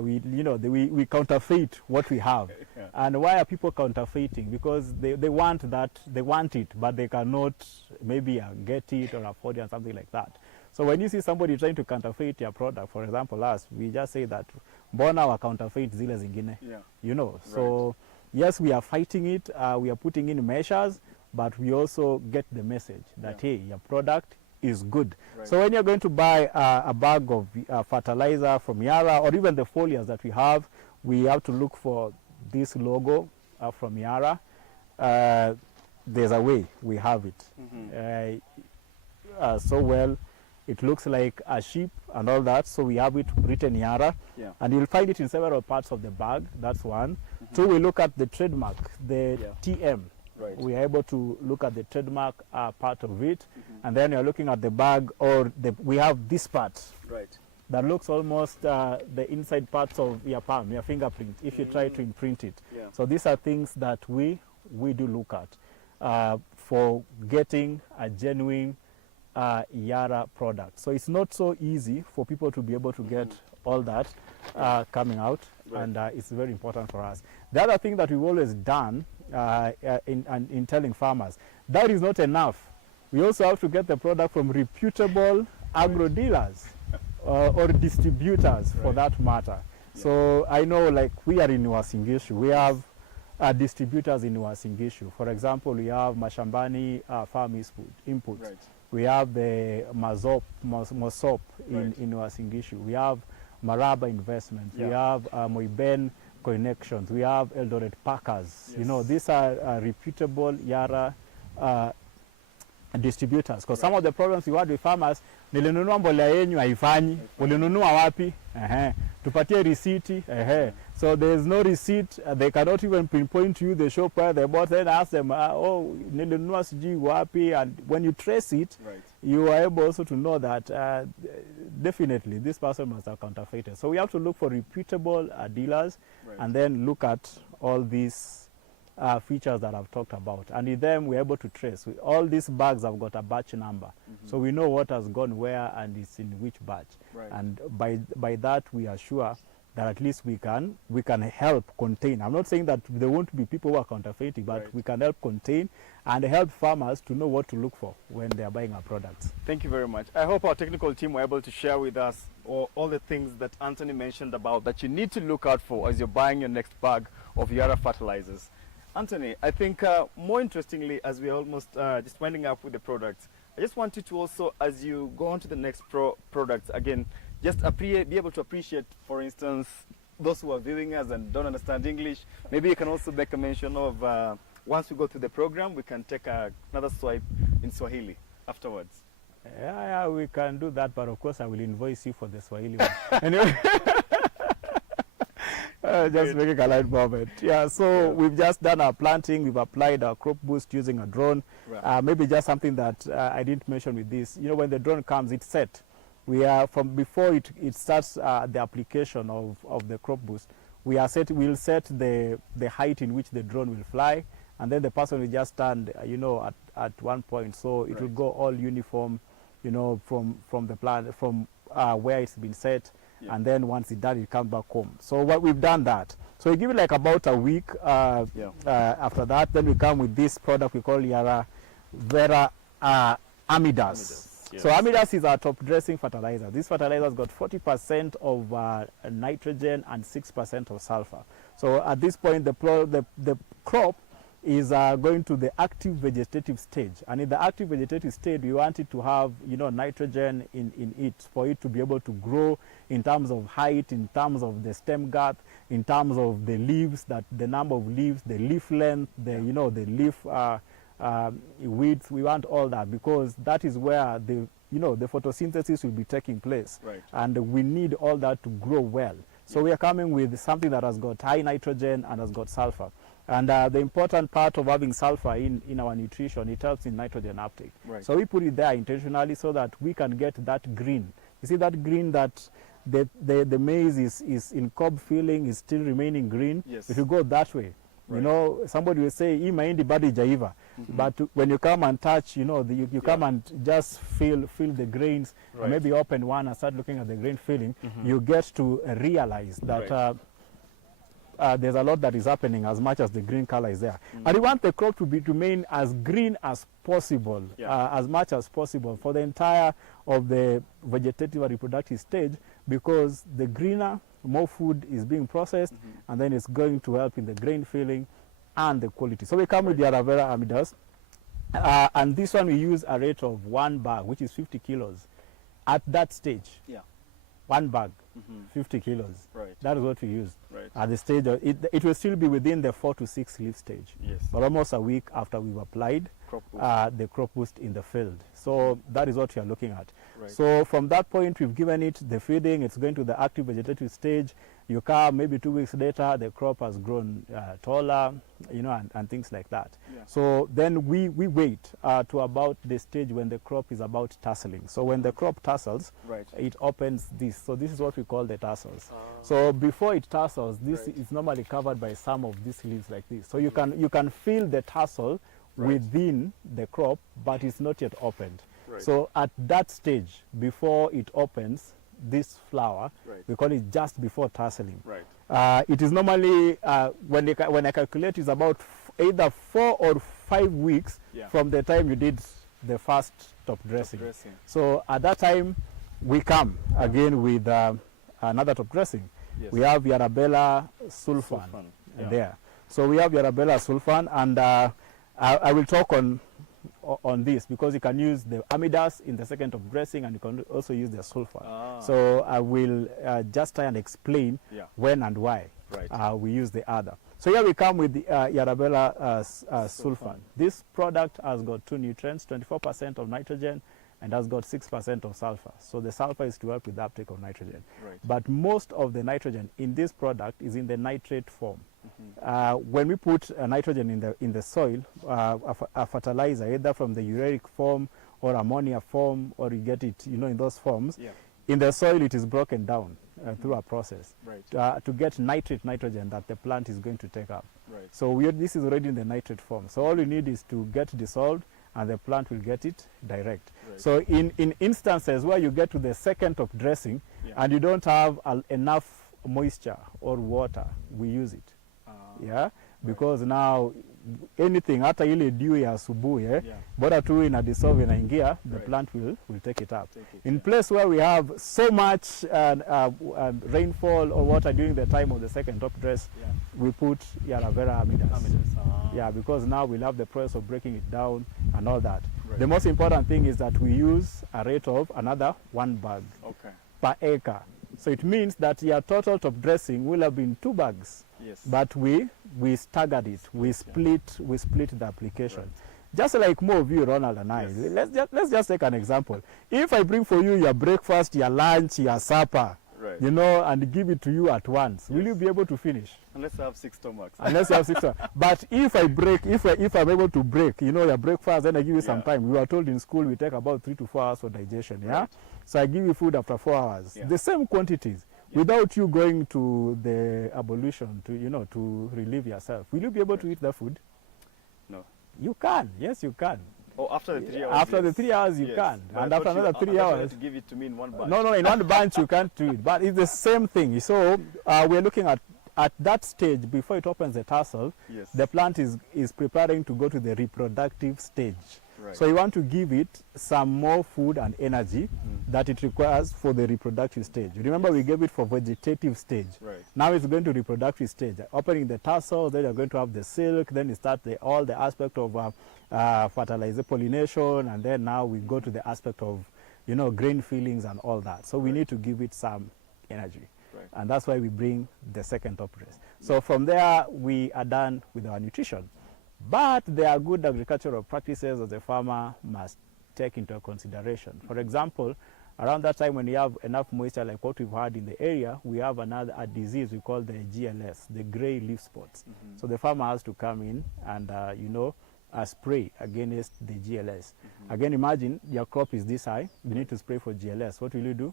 We counterfeit what we have. And why are people counterfeiting? Because they want it, but they cannot maybe get it or afford it or something like that. So when you see somebody trying to counterfeit your product, for example us, we just say that mbona wa counterfeit zile zingine. You know, so yes, we are fighting it, we are putting in measures, but we also get the message that hey, your product is good. So when you're going to buy a bag of fertilizer from Yara, or even the foliars that we have to look for this logo from Yara. There's a way we have it. So well, it looks like a sheep and all that, so we have it written Yara, and you'll find it in several parts of the bag. That's one. Two, we look at the trademark, the TM. We are able to look at the trademark part of it, and then you're looking at the bag, or we have this part that looks almost the inside parts of your palm, your fingerprint, if you try to imprint it. So these are things that we do look at for getting a genuine Yara product. So it's not so easy for people to be able to get all that coming out, and it's very important for us. The other thing that we've always done in telling farmers, that is not enough. We also have to get the product from reputable agro dealers or distributors for that matter. So I know, like, we are in Uasin-Gishu, we have distributors in Uasin-Gishu. For example, we have Mashambani Farm Inputs. We have the Mosop in Uasin-Gishu. We have Maraba Investments. We have Moiben Connections. We have Eldoret Packers. You know, these are reputable Yara distributors. Because some of the problems we had with farmers, nilinunua mbolea yenyu haifanyi, ulinunua wapi? Tupatie receipt. So there's no receipt. They cannot even pinpoint to you the shop where they bought. Then ask them, oh, nilinunua sijui wapi. And when you trace it, you are able also to know that definitely this person must have counterfeited. So we have to look for reputable dealers, and then look at all these features that I've talked about. And with them, we're able to trace. All these bags have got a batch number. So we know what has gone where and it's in which batch. And by that, we are sure that at least we can help contain. I'm not saying that there won't be people who are counterfeiting, but we can help contain and help farmers to know what to look for when they are buying our products. Thank you very much. I hope our technical team were able to share with us all the things that Anthony mentioned about that you need to look out for as you're buying your next bag of Yara fertilizers. Anthony, I think more interestingly, as we're almost just winding up with the products, I just want you to also, as you go on to the next products, again, just be able to appreciate, for instance, those who are viewing us and don't understand English. Maybe you can also make a mention of, once we go through the program, we can take another swipe in Swahili afterwards. Yeah, we can do that, but of course I will invoice you for the Swahili one. Anyway. Just making a light moment. Yeah, so we've just done our planting, we've applied our crop boost using a drone. Right. Maybe just something that I didn't mention with this. You know, when the drone comes, it's set. We are, from before it starts the application of the crop boost, we'll set the height in which the drone will fly, and then the person will just stand, you know, at one point. So it will go all uniform, you know, from the plant, from where it's been set. Yeah. And then once it's done, it comes back home. So what we've done that. So we give it like about a week after that. Then we come with this product we call Yara Amidas. Yes. So Amidas is our top dressing fertilizer. This fertilizer has got 40% of nitrogen and 6% of sulfur. So at this point, the crop is going to the active vegetative stage, and in the active vegetative stage we want it to have, you know, nitrogen in it for it to be able to grow in terms of height, in terms of the stem girth, in terms of the leaves, that the number of leaves, the leaf length, the you know, the leaf width. We want all that because that is where the, you know, the photosynthesis will be taking place. Right. And we need all that to grow well. So we are coming with something that has got high nitrogen and has got sulfur. And the important part of having sulfur in our nutrition, it helps in nitrogen uptake. Right. So we put it there intentionally so that we can get that green. You see that green that the maize is in cob filling, is still remaining green. Yes. If you go that way, right, you know, somebody will say, "Hii mahindi bado jaiva." But when you come and touch, you know, you come and just feel the grains, right, maybe open one and start looking at the grain filling, you get to realize that right, there's a lot that is happening as much as the green color is there. And we want the crop to remain as green as possible, as much as possible for the entire of the vegetative and reproductive stage, because the greener, more food is being processed, and then it's going to help in the grain filling and the quality. So we come with the Yara Amidas, and this one we use a rate of 1 bag, which is 50 kilos. At that stage, 1 bag, 50 kilos. Right. That is what we use. Right. At the stage of it will still be within the 4 to 6 leaf stage. Yes. But almost a week after we've applied the crop boost in the field. So that is what we are looking at. Right. So from that point, we've given it the feeding. It's going to the active vegetative stage. You come maybe 2 weeks later, the crop has grown taller, you know, and things like that. Yeah. So then we wait to about the stage when the crop is about tasseling. So when the crop tassels, right, it opens this. So this is what we call the tassels. So before it tassels, this right, is normally covered by some of these leaves like this. So you can feel the tassel right within the crop, but it's not yet opened. Right. So at that stage, before it opens, this flower, right, we call it just before tasseling. Right. It is normally, when I calculate, is about either 4 or 5 weeks from the time you did the first top dressing. So at that time, we come again with another top dressing. Yes. We have Yarabella sulfan there. So we have Yarabella sulfan, and I will talk on this because you can use the Amidas in the second top dressing, and you can also use the sulfur. So I will just try and explain when and why we use the other. So here we come with the Yarabella sulfan. This product has got 2 nutrients, 24% of nitrogen, and has got 6% of sulfur. So the sulfur is to help with the uptake of nitrogen. Right. But most of the nitrogen in this product is in the nitrate form. When we put nitrogen in the soil, a fertilizer, either from the uric form or ammonia form, or you get it, you know, in those forms, in the soil it is broken down through a process to get nitrogen that the plant is going to take up. Right. So this is already in the nitrate form. So all you need is to get dissolved, and the plant will get it direct. Right. So in instances where you get to the second top dressing and you don't have enough moisture or water, we use it. Because now anything, hata ile dew ya asubuhi, bora tu ina dissolve inaingia, the plant will take it up. In place where we have so much rainfall or water during the time of the second top dress, we put Yara amidas. Yeah, because now we'll have the process of breaking it down and all that. The most important thing is that we use a rate of another 1 bag per acre. So it means that your total top dressing will have been 2 bags. But we staggered it. We split the application. Just like more of you, Ronald and I. Let's just take an example. If I bring for you your breakfast, your lunch, your supper, you know, and give it to you at once, will you be able to finish? Unless I have 6 stomachs. Unless you have 6 stomachs. But if I break, if I'm able to break, you know, your breakfast, then I give you some time. We were told in school we take about 3 to 4 hours for digestion. So I give you food after 4 hours. The same quantities. Without you going to the ablution to, you know, to relieve yourself, will you be able to eat the food? No. You can. Yes, you can. Oh, after the 3 hours. After the 3 hours, you can. But and after another 3 hours, to give it to me in 1 bunch. No, in 1 bunch you can't do it. But it's the same thing. So we're looking at that stage before it opens the tassel. The plant is preparing to go to the reproductive stage. So you want to give it some more food and energy that it requires for the reproductive stage. Remember, we gave it for vegetative stage. Now it's going to reproductive stage. Opening the tassels, then you're going to have the silk, then you start all the aspect of fertilizer, pollination, and then now we go to the aspect of, you know, grain fillings and all that. So we need to give it some energy. And that's why we bring the second top dress. So from there, we are done with our nutrition. But there are good agricultural practices that the farmer must take into consideration. For example, around that time when you have enough moisture like what we've had in the area, we have a disease we call the GLS, the gray leaf spots. So the farmer has to come in and, you know, spray against the GLS. Again, imagine your crop is this high, you need to spray for GLS. What will you do?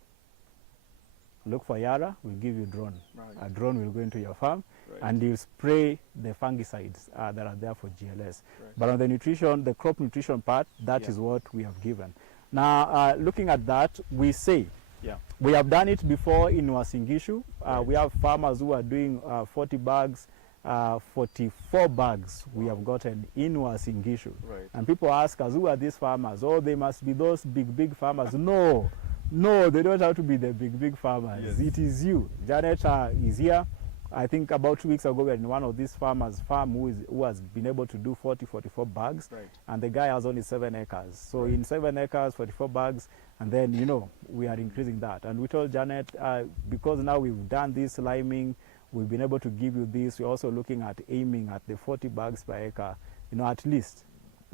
Look for Yara, we'll give you drone. A drone will go into your farm and you'll spray the fungicides that are there for GLS. But on the nutrition, the crop nutrition part, that is what we have given. Now, looking at that, we say, we have done it before in Uasin Gishu. We have farmers who are doing 40 bags, 44 bags we have gotten in Uasin Gishu. And people ask us, who are these farmers? Oh, they must be those big farmers. No, they don't have to be the big farmers. It is you. Janet is here. I think about 2 weeks ago we were in one of these farmers' farm who has been able to do 44 bags. And the guy has only 7 acres. So in 7 acres, 44 bags, and then, you know, we are increasing that. And we told Janet, because now we've done this liming, we've been able to give you this. We're also looking at aiming at the 40 bags per acre, you know, at least.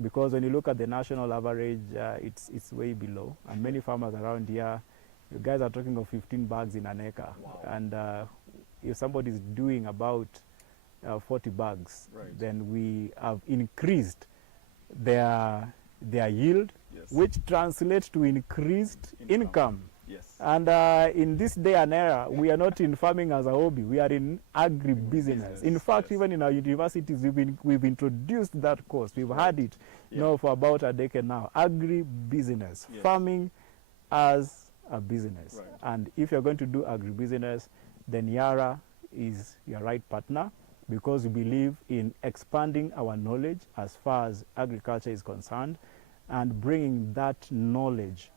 Because when you look at the national average, it's way below. And many farmers around here, you guys are talking of 15 bags in an acre. And if somebody is doing about 40 bags, then we have increased their yield, which translates to increased income. And in this day and era, we are not in farming as a hobby. We are in agribusiness. In fact, even in our universities, we've introduced that course. We've had it, you know, for about a decade now. Agribusiness, farming as a business. And if you're going to do agribusiness, then Yara is your right partner, because we believe in expanding our knowledge as far as agriculture is concerned and bringing that knowledge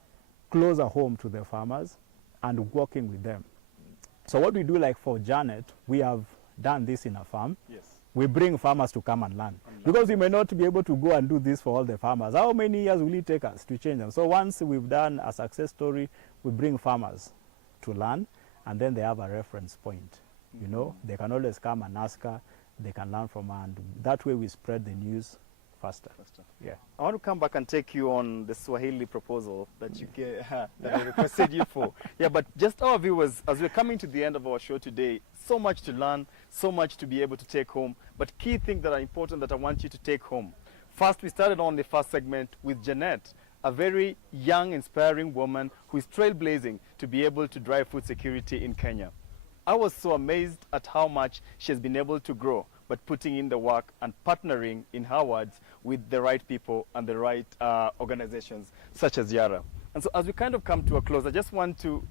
closer home to the farmers and working with them. So what we do, like for Janet, we have done this in a farm. We bring farmers to come and learn. Because we may not be able to go and do this for all the farmers. How many years will it take us to change them? So once we've done a success story, we bring farmers to learn, and then they have a reference point. You know, they can always come and ask her, they can learn from her, and that way we spread the news faster. I want to come back and take you on the Swahili proposal that you that I requested you for. But just our viewers, as we're coming to the end of our show today, so much to learn, so much to be able to take home, but key things that are important that I want you to take home. First, we started on the first segment with Jeanette, a very young, inspiring woman who is trailblazing to be able to drive food security in Kenya. I was so amazed at how much she has been able to grow, but putting in the work and partnering, in her words, with the right people and the right organizations, such as Yara. And so as we kind of come to a close, I just want to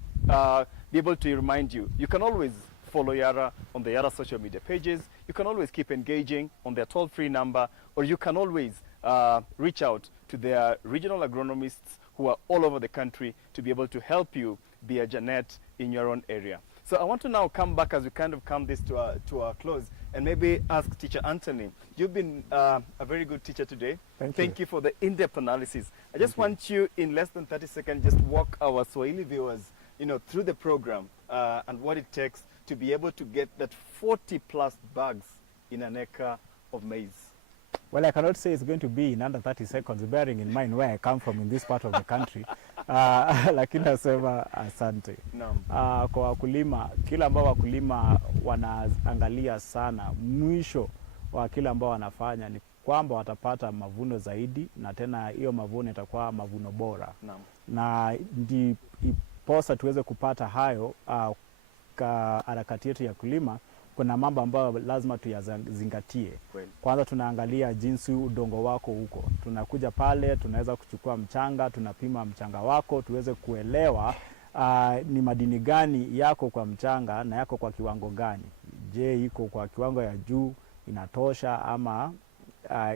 be able to remind you, you can always follow Yara on the Yara social media pages. You can always keep engaging on their toll-free number, or you can always reach out to their regional agronomists who are all over the country to be able to help you be a Janet in your own area. So I want to now come back as we kind of come this to our close, and maybe ask Teacher Anthony. You've been a very good teacher today. Thank you for the in-depth analysis. I just want you, in less than 30 seconds, just walk our Swahili viewers, through the program and what it takes to be able to get that 40+ bags in an acre of maize. Well, I cannot say it's going to be in under 30 seconds, bearing in mind where I come from in this part of the country. Lakini nasema asante. Kwa wakulima, kila ambao wakulima wanaangalia sana, mwisho wa kila ambao wanafanya ni kwamba watapata mavuno zaidi, na tena hiyo mavuno itakuwa mavuno bora. Na ndiposa tuweze kupata hayo kwa harakati yetu ya kulima, kuna mambo ambayo lazima tuyazingatie. Kwanza tunaangalia jinsi udongo wako huko. Tunakuja pale, tunaweza kuchukua mchanga, tunapima mchanga wako, tuweze kuelewa ni madini gani yako kwa mchanga na yako kwa kiwango gani. Je, iko kwa kiwango ya juu, inatosha ama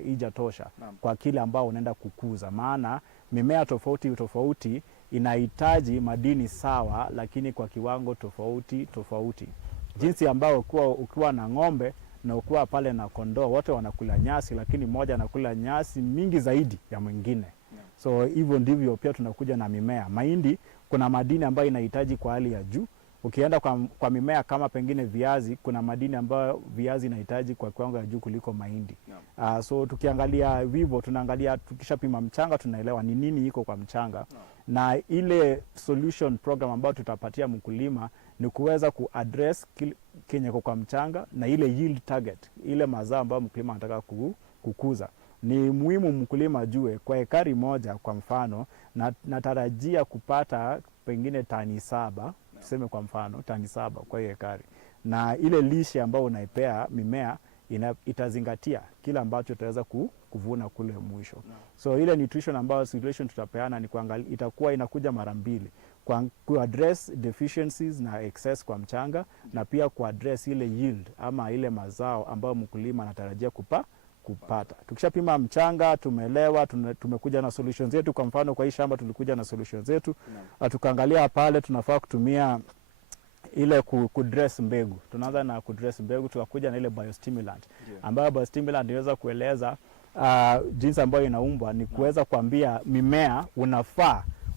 ijatosha kwa kile ambao unaenda kukuza. Maana mimea tofauti tofauti inahitaji madini sawa, lakini kwa kiwango tofauti tofauti. Jinsi ambao ukiwa na ng'ombe na ukiwa pale na kondoo, wote wanakula nyasi, lakini mmoja anakula nyasi mingi zaidi ya mwingine. So hivyo ndivyo pia tunakuja na mimea. Mahindi kuna madini ambayo inahitaji kwa hali ya juu. Ukienda kwa mimea kama pengine viazi, kuna madini ambayo viazi inahitaji kwa kiwango ya juu kuliko mahindi. So tukiangalia vivo, tunaangalia, tukishapima mchanga tunaelewa ni nini iko kwa mchanga. Na ile solution program ambayo tutapatia mkulima ni kuweza kuaddress kenye kwa mchanga na ile yield target, ile mazao ambayo mkulima anataka kukuza. Ni muhimu mkulima jue kwa ekari moja kwa mfano natarajia kupata pengine tani 7, tuseme kwa mfano tani 7 kwa hiyo ekari. Na ile lishe ambayo unaipea mimea itazingatia kila ambacho tutaweza kuvuna kule mwisho. So ile nutrition ambayo solution tutapeana ni kuangalia, itakuwa inakuja mara mbili, ku address deficiencies na excess kwa mchanga, na pia ku address ile yield ama ile mazao ambayo mkulima anatarajia kupata. Tukishapima mchanga, tumeelewa, tumekuja na solutions zetu. Kwa mfano kwa hii shamba tulikuja na solutions zetu. Tukaangalia pale tunafaa kutumia ile kudress mbegu. Tunaanza na kudress mbegu, tukakuja na ile biostimulant. Ambayo biostimulant inaweza kueleza jinsi ambayo inaumbwa, ni kuweza kuambia mimea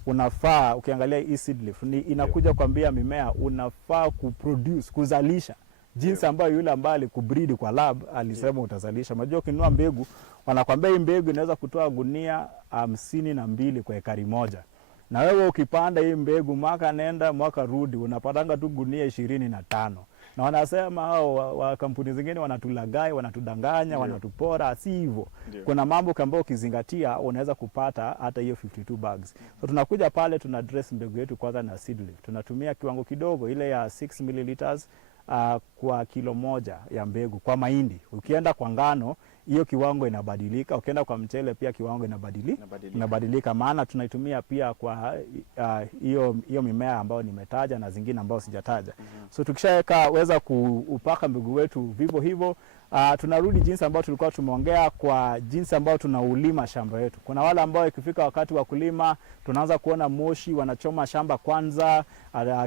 unafaa ukiangalia hii seed leaf inakuja kuambia mimea unafaa kuproduce, kuzalisha jinsi ambayo yule ambaye alikubreed kwa lab alisema utazalisha. Unajua ukinunua mbegu wanakuambia hii mbegu inaweza kutoa gunia 52 kwa ekari moja. Na wewe ukipanda hii mbegu mwaka nenda mwaka rudi unapatanga tu gunia 25. Na wanasema hao wa kampuni zingine wanatulagai, wanatudanganya, wanatupora, si hivyo. Kuna mambo ambayo ukizingatia unaweza kupata hata hiyo 52 bags. So tunakuja pale tuna address mbegu yetu kwanza na seed leaf. Tunatumia kiwango kidogo ile ya 6 milliliters kwa kilo moja ya mbegu kwa mahindi. Ukienda kwa ngano hiyo kiwango inabadilika, ukienda kwa mchele pia kiwango inabadilika. Maana tunaitumia pia kwa hiyo mimea ambayo nimetaja na zingine ambayo sijataja. So tukishaweza kuupaka mbegu wetu vivyo hivyo, tunarudi jinsi ambayo tulikuwa tumeongea kwa jinsi ambayo tunaulima shamba yetu. Kuna wale ambao ikifika wakati wa kulima tunaanza kuona moshi, wanachoma shamba kwanza,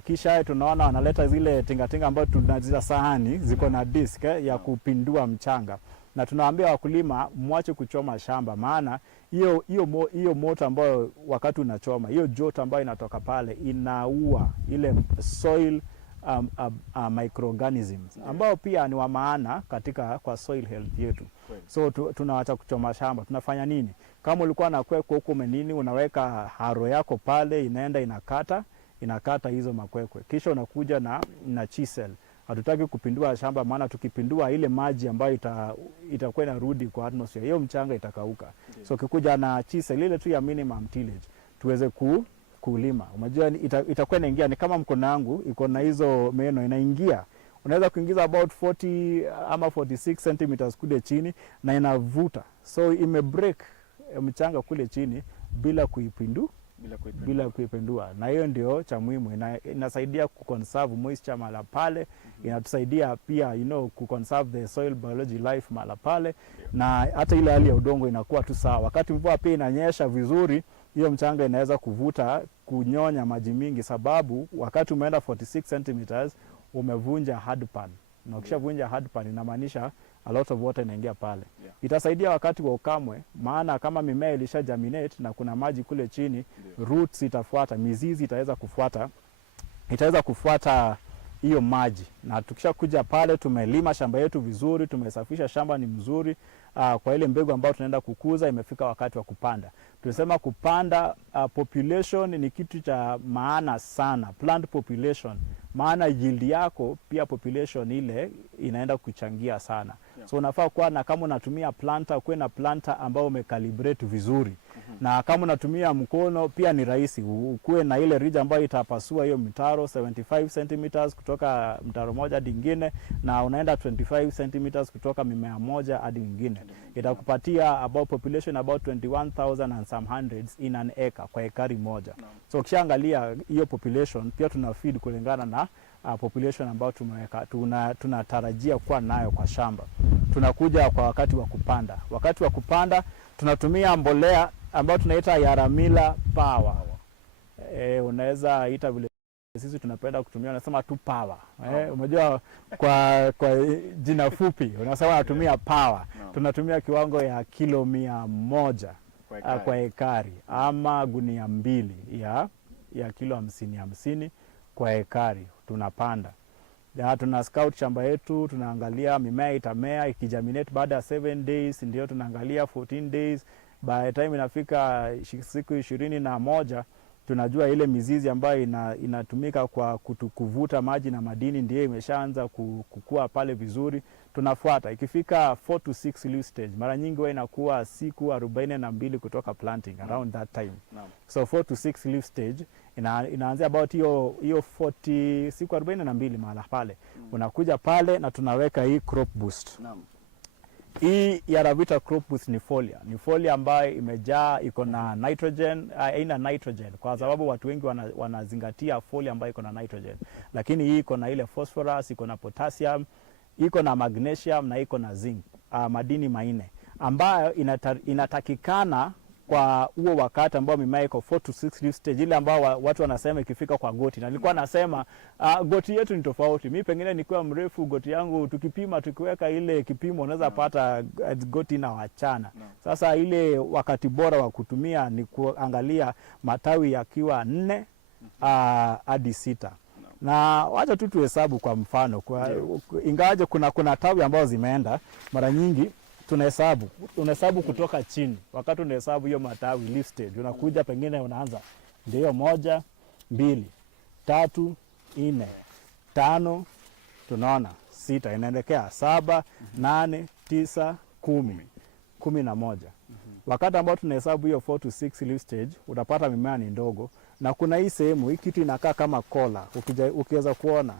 kisha tunaona wanaleta zile tingatinga ambayo tunazita sahani ziko na disk ya kupindua mchanga. Na tunawaambia wakulima mwache kuchoma shamba, maana hiyo moto ambayo wakati unachoma, hiyo joto ambayo inatoka pale inaua ile soil microorganisms ambao pia ni wa maana kwa soil health yetu. So tunaacha kuchoma shamba. Tunafanya nini? Kama ulikuwa na kwekwe huko menini, unaweka haro yako pale, inaenda inakata hizo makwekwe. Kisha unakuja na chisel. Hatutaki kupindua shamba, maana tukipindua ile maji ambayo itakuwa inarudi kwa atmosphere, hiyo mchanga itakauka. So kikuja na chisel ile tu ya minimum tillage tuweze kulima. Unajua itakuwa inaingia, ni kama mkono wangu iko na hizo meno inaingia. Unaweza kuingiza about 40 ama 46 cm kule chini na inavuta. So ime break mchanga kule chini bila bila kuipendua, na hiyo ndio cha muhimu. Inasaidia kuconserve moisture mahali pale, inatusaidia pia kuconserve the soil biology life mahali pale, na hata ile hali ya udongo inakuwa tu sawa. Wakati mvua pia inanyesha vizuri, hiyo mchanga inaweza kunyonya maji mingi, sababu wakati umeenda 46 cm umevunja hard pan, na ukishavunja hard pan inamaanisha a lot of water inaingia pale. Itasaidia wakati wa ukamwe, maana kama mimea ilisha germinate na kuna maji kule chini, roots itafuata, mizizi itaweza kufuata hiyo maji. Na tukisha kuja pale, tumelima shamba yetu vizuri, tumesafisha shamba ni mzuri, kwa ile mbegu ambayo tunaenda kukuza imefika wakati wa kupanda. Tulisema kupanda, population ni kitu cha maana sana, plant population, maana yield yako pia population ile inaenda kuchangia sana. So unafaa kuwa na, kama unatumia planter, kuwe na planter ambao umecalibrate vizuri. Na kama unatumia mkono pia ni rahisi, ukuwe na ile ridge ambayo itapasua hiyo mitaro 75 cm kutoka mtaro moja hadi nyingine, na unaenda 25 cm kutoka mimea moja hadi nyingine. Itakupatia about population about 21,000 and some hundreds in an acre, kwa ekari moja. So ukishaangalia hiyo population, pia tuna feed kulingana na population ambayo tumeweka, tunatarajia kuwa nayo kwa shamba. Tunakuja kwa wakati wa kupanda. Wakati wa kupanda tunatumia mbolea ambayo tunaita Yara Power. Unaweza ita vile sisi tunapenda kutumia, unasema tu power. Unajua kwa jina fupi unasema natumia power. Tunatumia kiwango ya kilo 100 kwa ekari, ama gunia 2 ya kilo 50 kwa ekari tunapanda. Tuna scout shamba yetu, tunaangalia mimea itamea, ikigerminate baada ya 7 days, ndio tunaangalia 14 days. By the time inafika siku 21, tunajua ile mizizi ambayo inatumika kwa kuvuta maji na madini ndio imeshaanza kukua pale vizuri. Tunafuata ikifika 4 to 6 leaf stage, mara nyingi huwa inakuwa siku 42 kutoka planting, around that time. So 4 to 6 leaf stage inaanzia about hiyo 40 siku 42 mahala pale. Unakuja pale na tunaweka hii crop boost. Hii Yara crop boost ni folia ambayo imejaa, iko na nitrogen, haina nitrogen kwa sababu watu wengi wanazingatia folia ambayo iko na nitrogen, lakini hii iko na ile phosphorus, iko na potassium, iko na magnesium na iko na zinc, madini manne ambayo inatakikana kwa huo wakati ambao mimea iko 4 to 6 leaf stage, ile ambao watu wanasema ikifika kwa goti. Na nilikuwa nasema goti yetu ni tofauti. Mimi pengine nikiwa mrefu, goti yangu tukipima, tukiweka ile kipimo unaweza pata goti na wachana. Sasa ile wakati bora wa kutumia ni kuangalia matawi yakiwa 4 hadi 6. Na wacha tu tuhesabu kwa mfano, ingawaje kuna tawi ambazo zimeenda, mara nyingi tunahesabu kutoka chini. Wakati unahesabu hiyo matawi leaf stage, unakuja pengine unaanza ndio 1 2 3 4 5, tunaona 6, inaelekea 7 8 9 10 11. Wakati ambao tunahesabu hiyo 4 to 6 leaf stage, utapata mimea ni ndogo, na kuna hii sehemu, hii kitu inakaa kama kola. Ukiweza kuona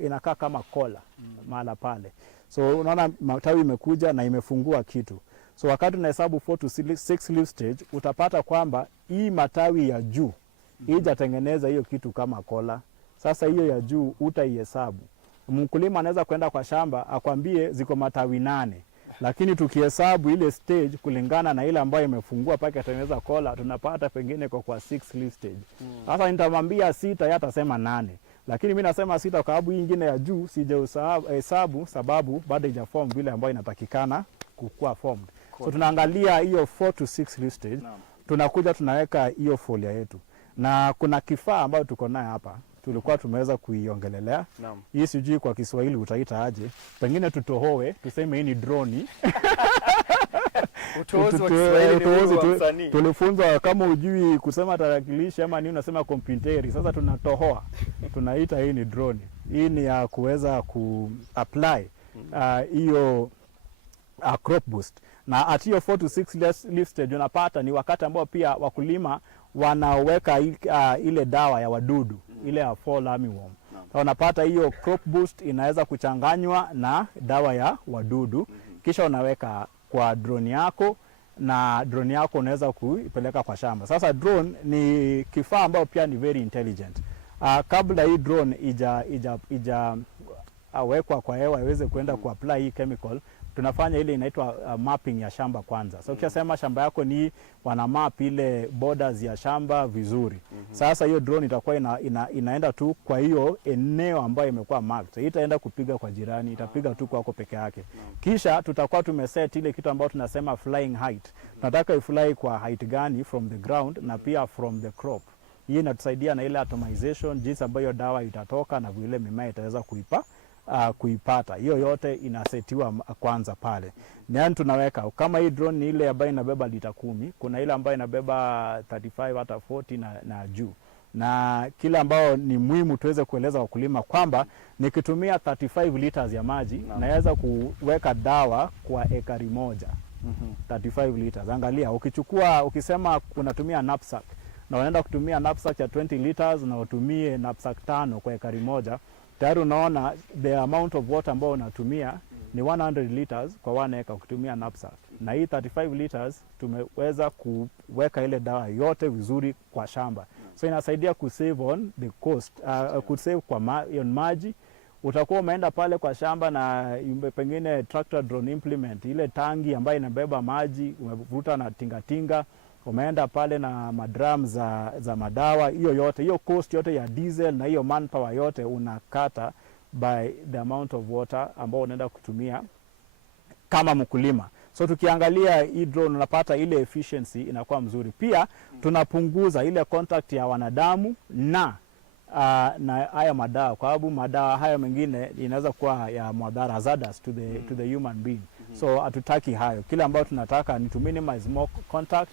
inakaa kama kola mahala pale. So unaona matawi imekuja na imefungua kitu. So wakati unahesabu 4 to 6 leaf stage, utapata kwamba hii matawi ya juu ijatengeneza hiyo kitu kama kola. Sasa hiyo ya juu utaihesabu. Mkulima anaweza kwenda kwa shamba akwambie ziko matawi 8, lakini tukihesabu ile stage kulingana na ile ambayo imefungua paka tengeneza kola, tunapata pengine kwa 6 leaf stage. Sasa nitamwambia 6, yeye atasema 8. Lakini mimi nasema 6 kwa sababu hii nyingine ya juu sijahesabu, sababu bado haijaform vile ambayo inatakikana kukua formed. So tunaangalia hiyo 4 to 6 leaf stage. Tunakuja tunaweka hiyo folia yetu. Na kuna kifaa ambayo tuko naye hapa, tulikuwa tumeweza kuiongelelea. Hii sijui kwa Kiswahili utaita aje. Pengine tutohoe, tuseme hii ni drone. Tulifunzwa kama ujui kusema tarakilishi ama nini unasema kompyuteri. Sasa tunatohoa, tunaita hii ni drone. Hii ni ya kuweza ku-apply hiyo crop boost. Na at hiyo 4 to 6 leaf stage unapata ni wakati ambao pia wakulima wanaweka ile dawa ya wadudu, ile ya fall armyworm. So unapata hiyo crop boost inaweza kuchanganywa na dawa ya wadudu, kisha unaweka kwa drone yako, na drone yako unaweza kuipeleka kwa shamba. Sasa drone ni kifaa ambayo pia ni very intelligent. Kabla hii drone ija awekwa kwa hewa iweze kwenda kuapply hii chemical, tunafanya ile inaitwa mapping ya shamba kwanza. So ukisema shamba yako ni wana map ile borders ya shamba vizuri. Sasa hiyo drone itakuwa inaenda tu kwa hiyo eneo ambayo imekuwa marked. Itaenda kupiga kwa jirani, itapiga tu kwako peke yake. Kisha tutakuwa tumeset ile kitu ambayo tunasema flying height. Tunataka ifly kwa height gani from the ground na pia from the crop. Hii inatusaidia na ile atomization, jinsi ambayo dawa itatoka na vile mimea itaweza kuipata. Hiyo yote inasetiwa kwanza pale. Nani tunaweka kama hii drone ni ile ambayo inabeba lita 10, kuna ile ambayo inabeba 35 hata 40 na juu. Na kile ambao ni muhimu tuweze kueleza wakulima kwamba nikitumia 35 liters ya maji naweza kuweka dawa kwa ekari moja. 35 liters. Angalia, ukisema unatumia knapsack na unaenda kutumia knapsack ya 20 liters na utumie knapsack 5 kwa ekari moja, tayari unaona the amount of water ambao unatumia ni 100 liters kwa 1 acre ukitumia knapsack. Na hii 35 liters tumeweza kuweka ile dawa yote vizuri kwa shamba. So inasaidia kusave on the cost, kusave kwa maji. Utakuwa umeenda pale kwa shamba na pengine tractor drone implement, ile tangi ambayo inabeba maji, umevuta na tingatinga, umeenda pale na madram za madawa, hiyo cost yote ya diesel na hiyo manpower yote unakata by the amount of water ambao unaenda kutumia kama mkulima. So tukiangalia hii drone unapata ile efficiency inakuwa mzuri. Pia tunapunguza ile contact ya wanadamu na haya madawa, kwa sababu madawa haya mengine inaweza kuwa ya madhara, hazardous to the human being. So hatutaki hayo. Kile ambacho tunataka ni to minimize more contact,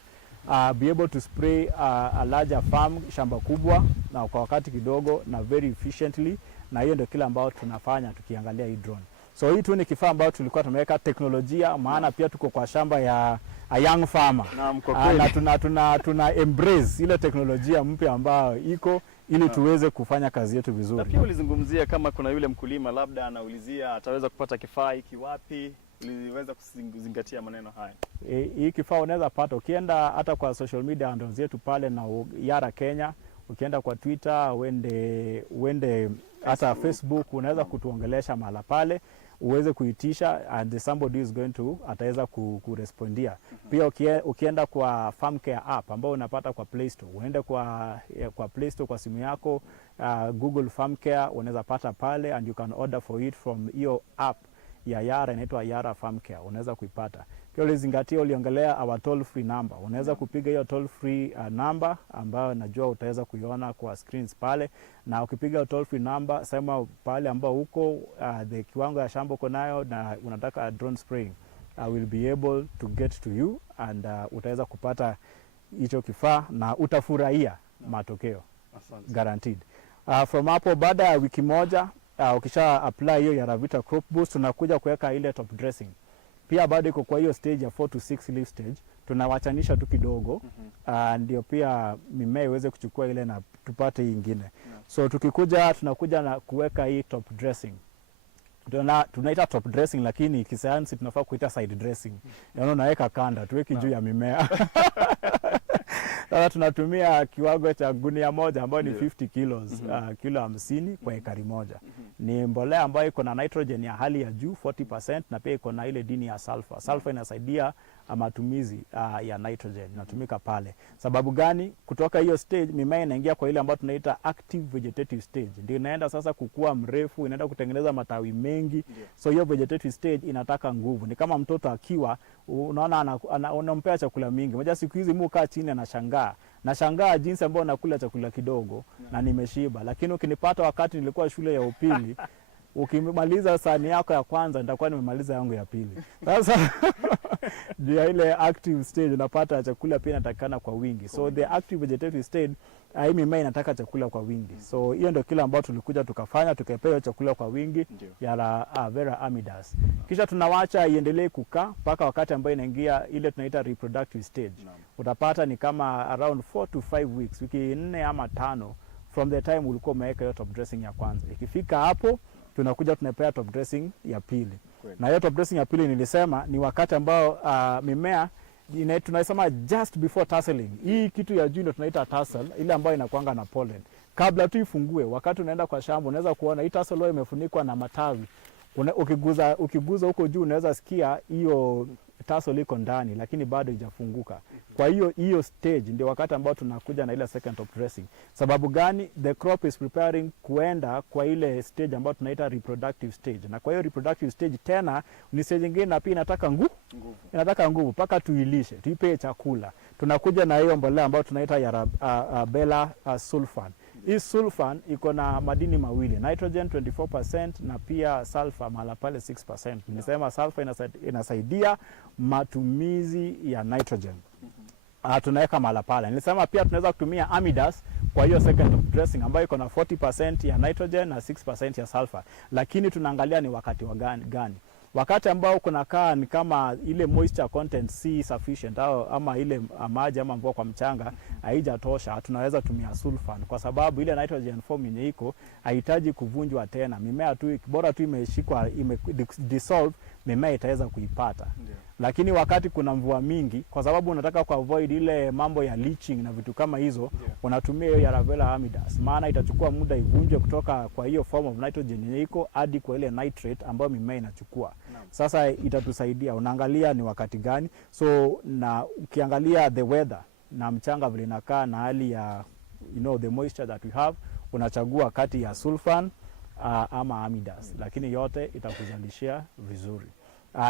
be able to spray a larger farm, shamba kubwa na kwa wakati kidogo na very efficiently, na hiyo ndio kile ambacho tunafanya tukiangalia hii drone. So hii tu ni kifaa ambacho tulikuwa tumeweka teknolojia, maana pia tuko kwa shamba ya a young farmer. Na tuna embrace ile teknolojia mpya ambayo iko ili tuweze kufanya kazi yetu vizuri. Na pia ulizungumzia kama kuna yule mkulima labda anaulizia ataweza kupata kifaa hiki wapi, uliweza kuzingatia maneno haya. Hii kifaa unaweza pata ukienda hata kwa social media handles zetu pale na Yara Kenya, ukienda kwa Twitter, uende hata Facebook, unaweza kutuongelesha mahala pale uweze kuitisha and somebody is going to ataweza kurespondia. Pia ukienda kwa Farm Care app ambao unapata kwa Play Store, uende kwa Play Store kwa simu yako, Google Farm Care, unaweza pata pale and you can order for it from hiyo app ya Yara, inaitwa Yara Farm Care, unaweza kuipata. Pia ulizingatia uliongelea our toll free number, unaweza kupiga hiyo toll free number ambayo najua utaweza kuiona kwa screens pale, na ukipiga toll free number sema pale ambao uko the kiwango ya shamba uko nayo na unataka drone spraying, I will be able to get to you and utaweza kupata hicho kifaa na utafurahia matokeo. Guaranteed. From hapo baada ya wiki moja ukisha apply hiyo ya Ravita Crop Boost, tunakuja kuweka ile top dressing. Pia bado iko kwa hiyo stage ya 4 to 6 leaf stage, tunawachanisha tu kidogo ndio pia mimea iweze kuchukua ile na tupate hii nyingine. So tunakuja na kuweka hii top dressing. Tunaita top dressing, lakini kisayansi tunafaa kuita side dressing. Yaani unaweka kanda tuweki juu ya mimea. Sasa tunatumia kiwango cha gunia moja ambayo ni 50 kilos, kilo 50 kwa ekari moja. Ni mbolea ambayo iko na nitrogen ya hali ya juu 40% na pia iko na ile dini ya sulfur. Sulfur inasaidia matumizi ya nitrogen, inatumika pale. Sababu gani? Kutoka hiyo stage mimea inaingia kwa ile ambayo tunaita active vegetative stage. Ndio inaenda sasa kukua mrefu, inaenda kutengeneza matawi mengi. So hiyo vegetative stage inataka nguvu. Ni kama mtoto akiwa unaona unampea chakula mingi. Moja siku hizi mukaa chini anashangaa jinsi ambao nakula chakula kidogo na nimeshiba. Lakini ukinipata wakati nilikuwa shule ya upili, ukimaliza sahani yako ya kwanza nitakuwa nimemaliza yangu ya pili. Sasa ndio ile active stage unapata chakula pia inatakana kwa wingi. So the active vegetative stage hii mimea inataka chakula kwa wingi. So hiyo ndio kile ambacho tulikuja tukafanya, tukapewa chakula kwa wingi ya Vera Amidas. Kisha tunawacha iendelee kukaa mpaka wakati ambao inaingia ile tunaita reproductive stage. Utapata ni kama around 4 to 5 weeks, wiki 4 ama 5 from the time ulikuwa umeweka hiyo top dressing ya kwanza. Ikifika hapo tunakuja tunapea top dressing ya pili. Na hiyo top dressing ya pili nilisema ni wakati ambao mimea tunasema just before tasseling. Hii kitu ya juu ndio tunaita tassel, ile ambayo inakuanga na pollen. Kabla tu ifungue, wakati unaenda kwa shamba unaweza kuona hii tassel leo imefunikwa na matawi. Ukiguza huko juu unaweza sikia hiyo tassel iko ndani lakini bado haijafunguka. Kwa hiyo stage ndio wakati ambao tunakuja na ile second top dressing. Sababu gani? The crop is preparing kuenda kwa ile stage ambayo tunaita reproductive stage. Na kwa hiyo reproductive stage tena ni stage nyingine na pia inataka inataka nguvu mpaka tuilishe, tuipe chakula. Tunakuja na hiyo mbolea ambayo tunaita Yara sulfan. Hii sulfan iko na madini mawili, nitrogen 24% na pia sulfur mahala pale 6%. Nimesema sulfur inasaidia matumizi ya nitrogen. Tunaweka mahala pale. Nilisema pia tunaweza kutumia amidas kwa hiyo second dressing ambayo iko na 40% ya nitrogen na 6% ya sulfur. Lakini tunaangalia ni wakati wa gani. Wakati ambao kunakaa ni kama ile moisture content si sufficient ama ile maji ama mvua kwa mchanga haijatosha, tunaweza tumia sulfan kwa sababu ile nitrogen form yenye iko haihitaji kuvunjwa tena. Mimea tu bora tu imeshikwa dissolve, mimea itaweza kuipata. Lakini wakati kuna mvua mingi, kwa sababu unataka ku avoid ile mambo ya leaching na vitu kama hizo, unatumia hiyo Yara amidas. Maana itachukua muda ivunjwe kutoka kwa hiyo form of nitrogen yenye iko hadi kwa ile nitrate ambayo mimea inachukua. Sasa itatusaidia, unaangalia ni wakati gani. So na ukiangalia the weather na mchanga vile inakaa na hali ya the moisture that we have, unachagua kati ya sulfan ama amidas. Lakini yote itakuzalishia vizuri.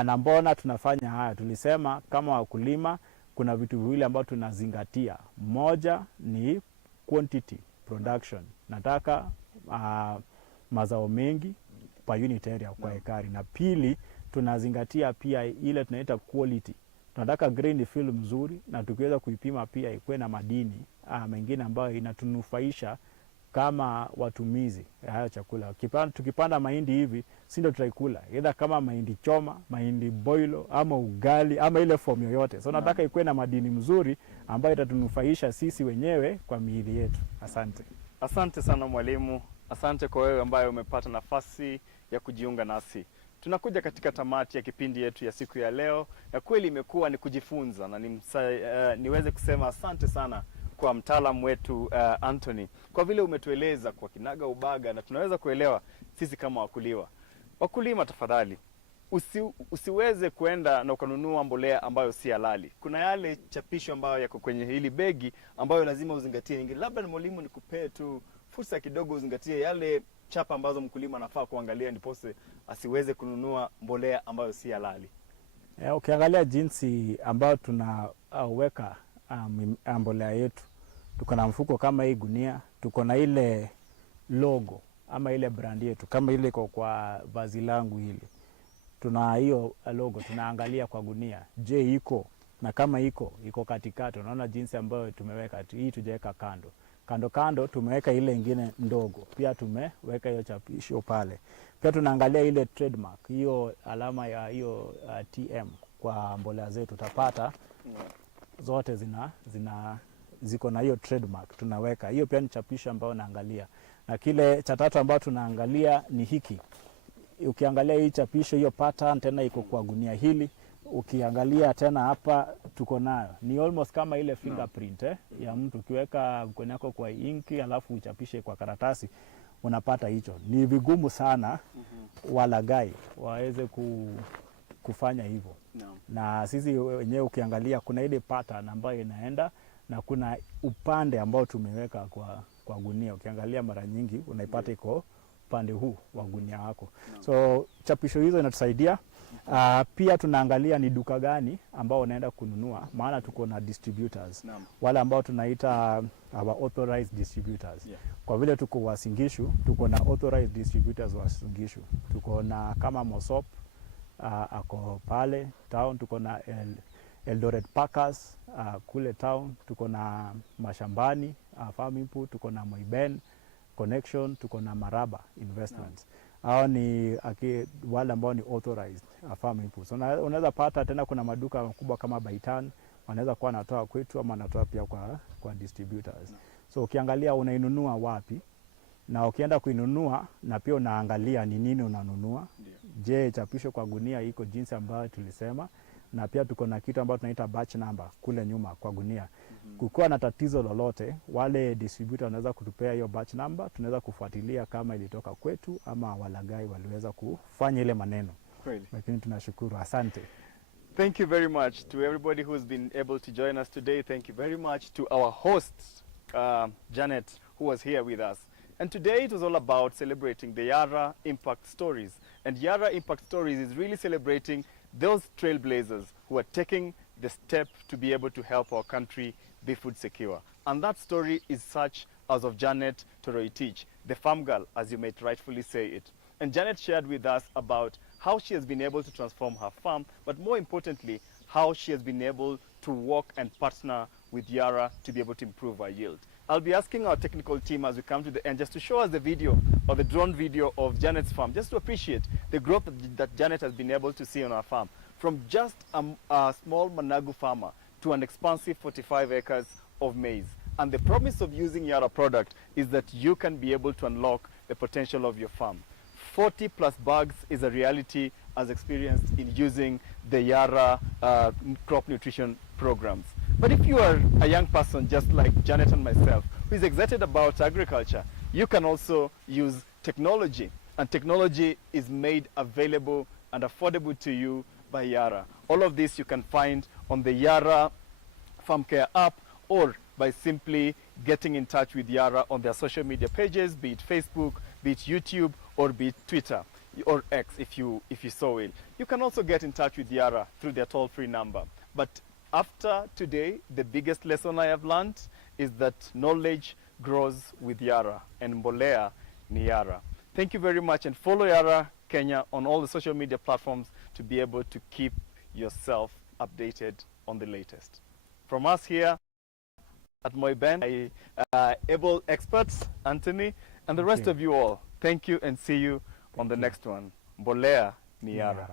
Na mbona tunafanya haya? Tulisema kama wakulima kuna vitu viwili ambavyo tunazingatia. Moja ni quantity production. Nataka mazao mengi per unit area kwa ekari. Na pili tunazingatia pia ile tunaita quality. Tunataka grain fill mzuri na tukiweza kuipima pia ikuwe na madini mengine ambayo inatunufaisha kama watumizi hayo chakula. Tukipanda mahindi hivi, si ndio tutaikula. Either kama mahindi choma, mahindi boilo ama ugali ama ile form yoyote. So nataka ikuwe na madini mzuri ambayo itatunufaisha sisi wenyewe kwa miili yetu. Asante. Asante sana mwalimu. Asante kwa wewe ambaye umepata nafasi ya kujiunga nasi. Tunakuja katika tamati ya kipindi yetu ya siku ya leo, na kweli imekuwa ni kujifunza na niweze kusema asante sana kwa mtaalamu wetu Anthony, kwa vile umetueleza kwa kinaga ubaga na tunaweza kuelewa sisi kama wakulima. Tafadhali usiweze kuenda na ukanunua mbolea ambayo si halali. Kuna yale chapisho ambayo yako kwenye hili begi ambayo lazima uzingatie. Ingi labda ni mwalimu nikupee tu fursa kidogo uzingatie yale chapa ambazo mkulima anafaa kuangalia ndipose asiweze kununua mbolea ambayo si halali. Ukiangalia jinsi ambayo tunaweka mbolea yetu, tuko na mfuko kama hii gunia, tuko na ile logo ama ile brand yetu kama ile iko kwa vazi langu hili. Tuna hiyo logo, tunaangalia kwa gunia, je iko, na kama iko katikati. Unaona jinsi ambayo tumeweka hii, tujaweka kando tumeweka ile nyingine ndogo, pia tumeweka hiyo chapisho pale. Pia tunaangalia ile trademark, hiyo alama ya hiyo TM kwa mbolea zetu. Utapata zote ziko na hiyo trademark, tunaweka hiyo. Pia ni chapisho ambayo naangalia. Na kile cha tatu ambayo tunaangalia ni hiki. Ukiangalia hii chapisho, hiyo pattern tena iko kwa gunia hili. Ukiangalia tena hapa tuko nayo, ni almost kama ile fingerprint ya mtu. Ukiweka mkono wako kwa inki alafu uchapishe kwa karatasi, unapata hicho. Ni vigumu sana walagai waweze kufanya hivyo. Na sisi wenyewe ukiangalia kuna ile pattern ambayo inaenda na kuna upande ambao tumeweka kwa gunia. Ukiangalia mara nyingi unaipata iko upande huu wa gunia wako. So chapisho hizo inatusaidia. Pia tunaangalia ni duka gani ambao unaenda kununua, maana tuko na distributors. Wale ambao tunaita our authorized distributors. Kwa vile tuko Uasin Gishu, tuko na authorized distributors wa Uasin Gishu. Tuko na kama Mosop ako pale town, tuko na Eldoret Packers kule town, tuko na Mashambani Farm Input, tuko na Moiben Connection, tuko na Maraba Investments. Hao ni wale ambao ni authorized Farm Input. So unaweza pata tena kuna maduka makubwa kama Baitan, wanaweza kuwa natoa kwetu ama natoa pia kwa distributors. So ukiangalia unainunua wapi, na ukienda kuinunua na pia unaangalia ni nini unanunua. Je, chapisho kwa gunia iko jinsi ambayo tulisema, na pia tuko na kitu ambacho tunaita batch number kule nyuma kwa gunia. Kukiwa na tatizo lolote, wale distributor wanaweza kutupea hiyo batch number, tunaweza kufuatilia kama ilitoka kwetu ama walagai waliweza kufanya ile maneno. Kweli. Lakini tunashukuru, asante. Thank you very much to everybody who's been able to join us today. Thank you very much to our host, Janet, who was here with us. And today it was all about celebrating the Yara Impact Stories. And Yara Impact Stories is really celebrating those trailblazers who are taking the step to be able to help our country be food secure. And that story is such as of Janet Toroitich, the farm girl, as you might rightfully say it. And Janet shared with us about how she has been able to transform her farm, but more importantly, how she has been able to work and partner with Yara to be able to improve her yield. I'll be asking our technical team as we come to the end just to show us the video or the drone video of Janet's farm, just to appreciate the growth that Janet has been able to see on her farm. From just a small Managu farmer to an expansive 45 acres of maize. And the promise of using Yara product is that you can be able to unlock the potential of your farm. 40 plus bugs is a reality as experienced in using the Yara crop nutrition programs. But if you are a young person just like Janet and myself, who is excited about agriculture, you can also use technology. And technology is made available and affordable to you by Yara. All of this you can find on the Yara Farm Care app or by simply getting in touch with Yara on their social media pages, be it Facebook, be it YouTube, or be it Twitter or X if you so will. You can also get in touch with Yara through their toll-free number. But after today, the biggest lesson I have learned is that knowledge grows with Yara, and Mbolea ni Yara. Thank you very much, and follow Yara Kenya on all the social media platforms to be able to keep yourself updated on the latest. From us here at Moiben, able experts, Anthony, and the rest of you all, thank you and see you on the next one. Mbolea ni Yara.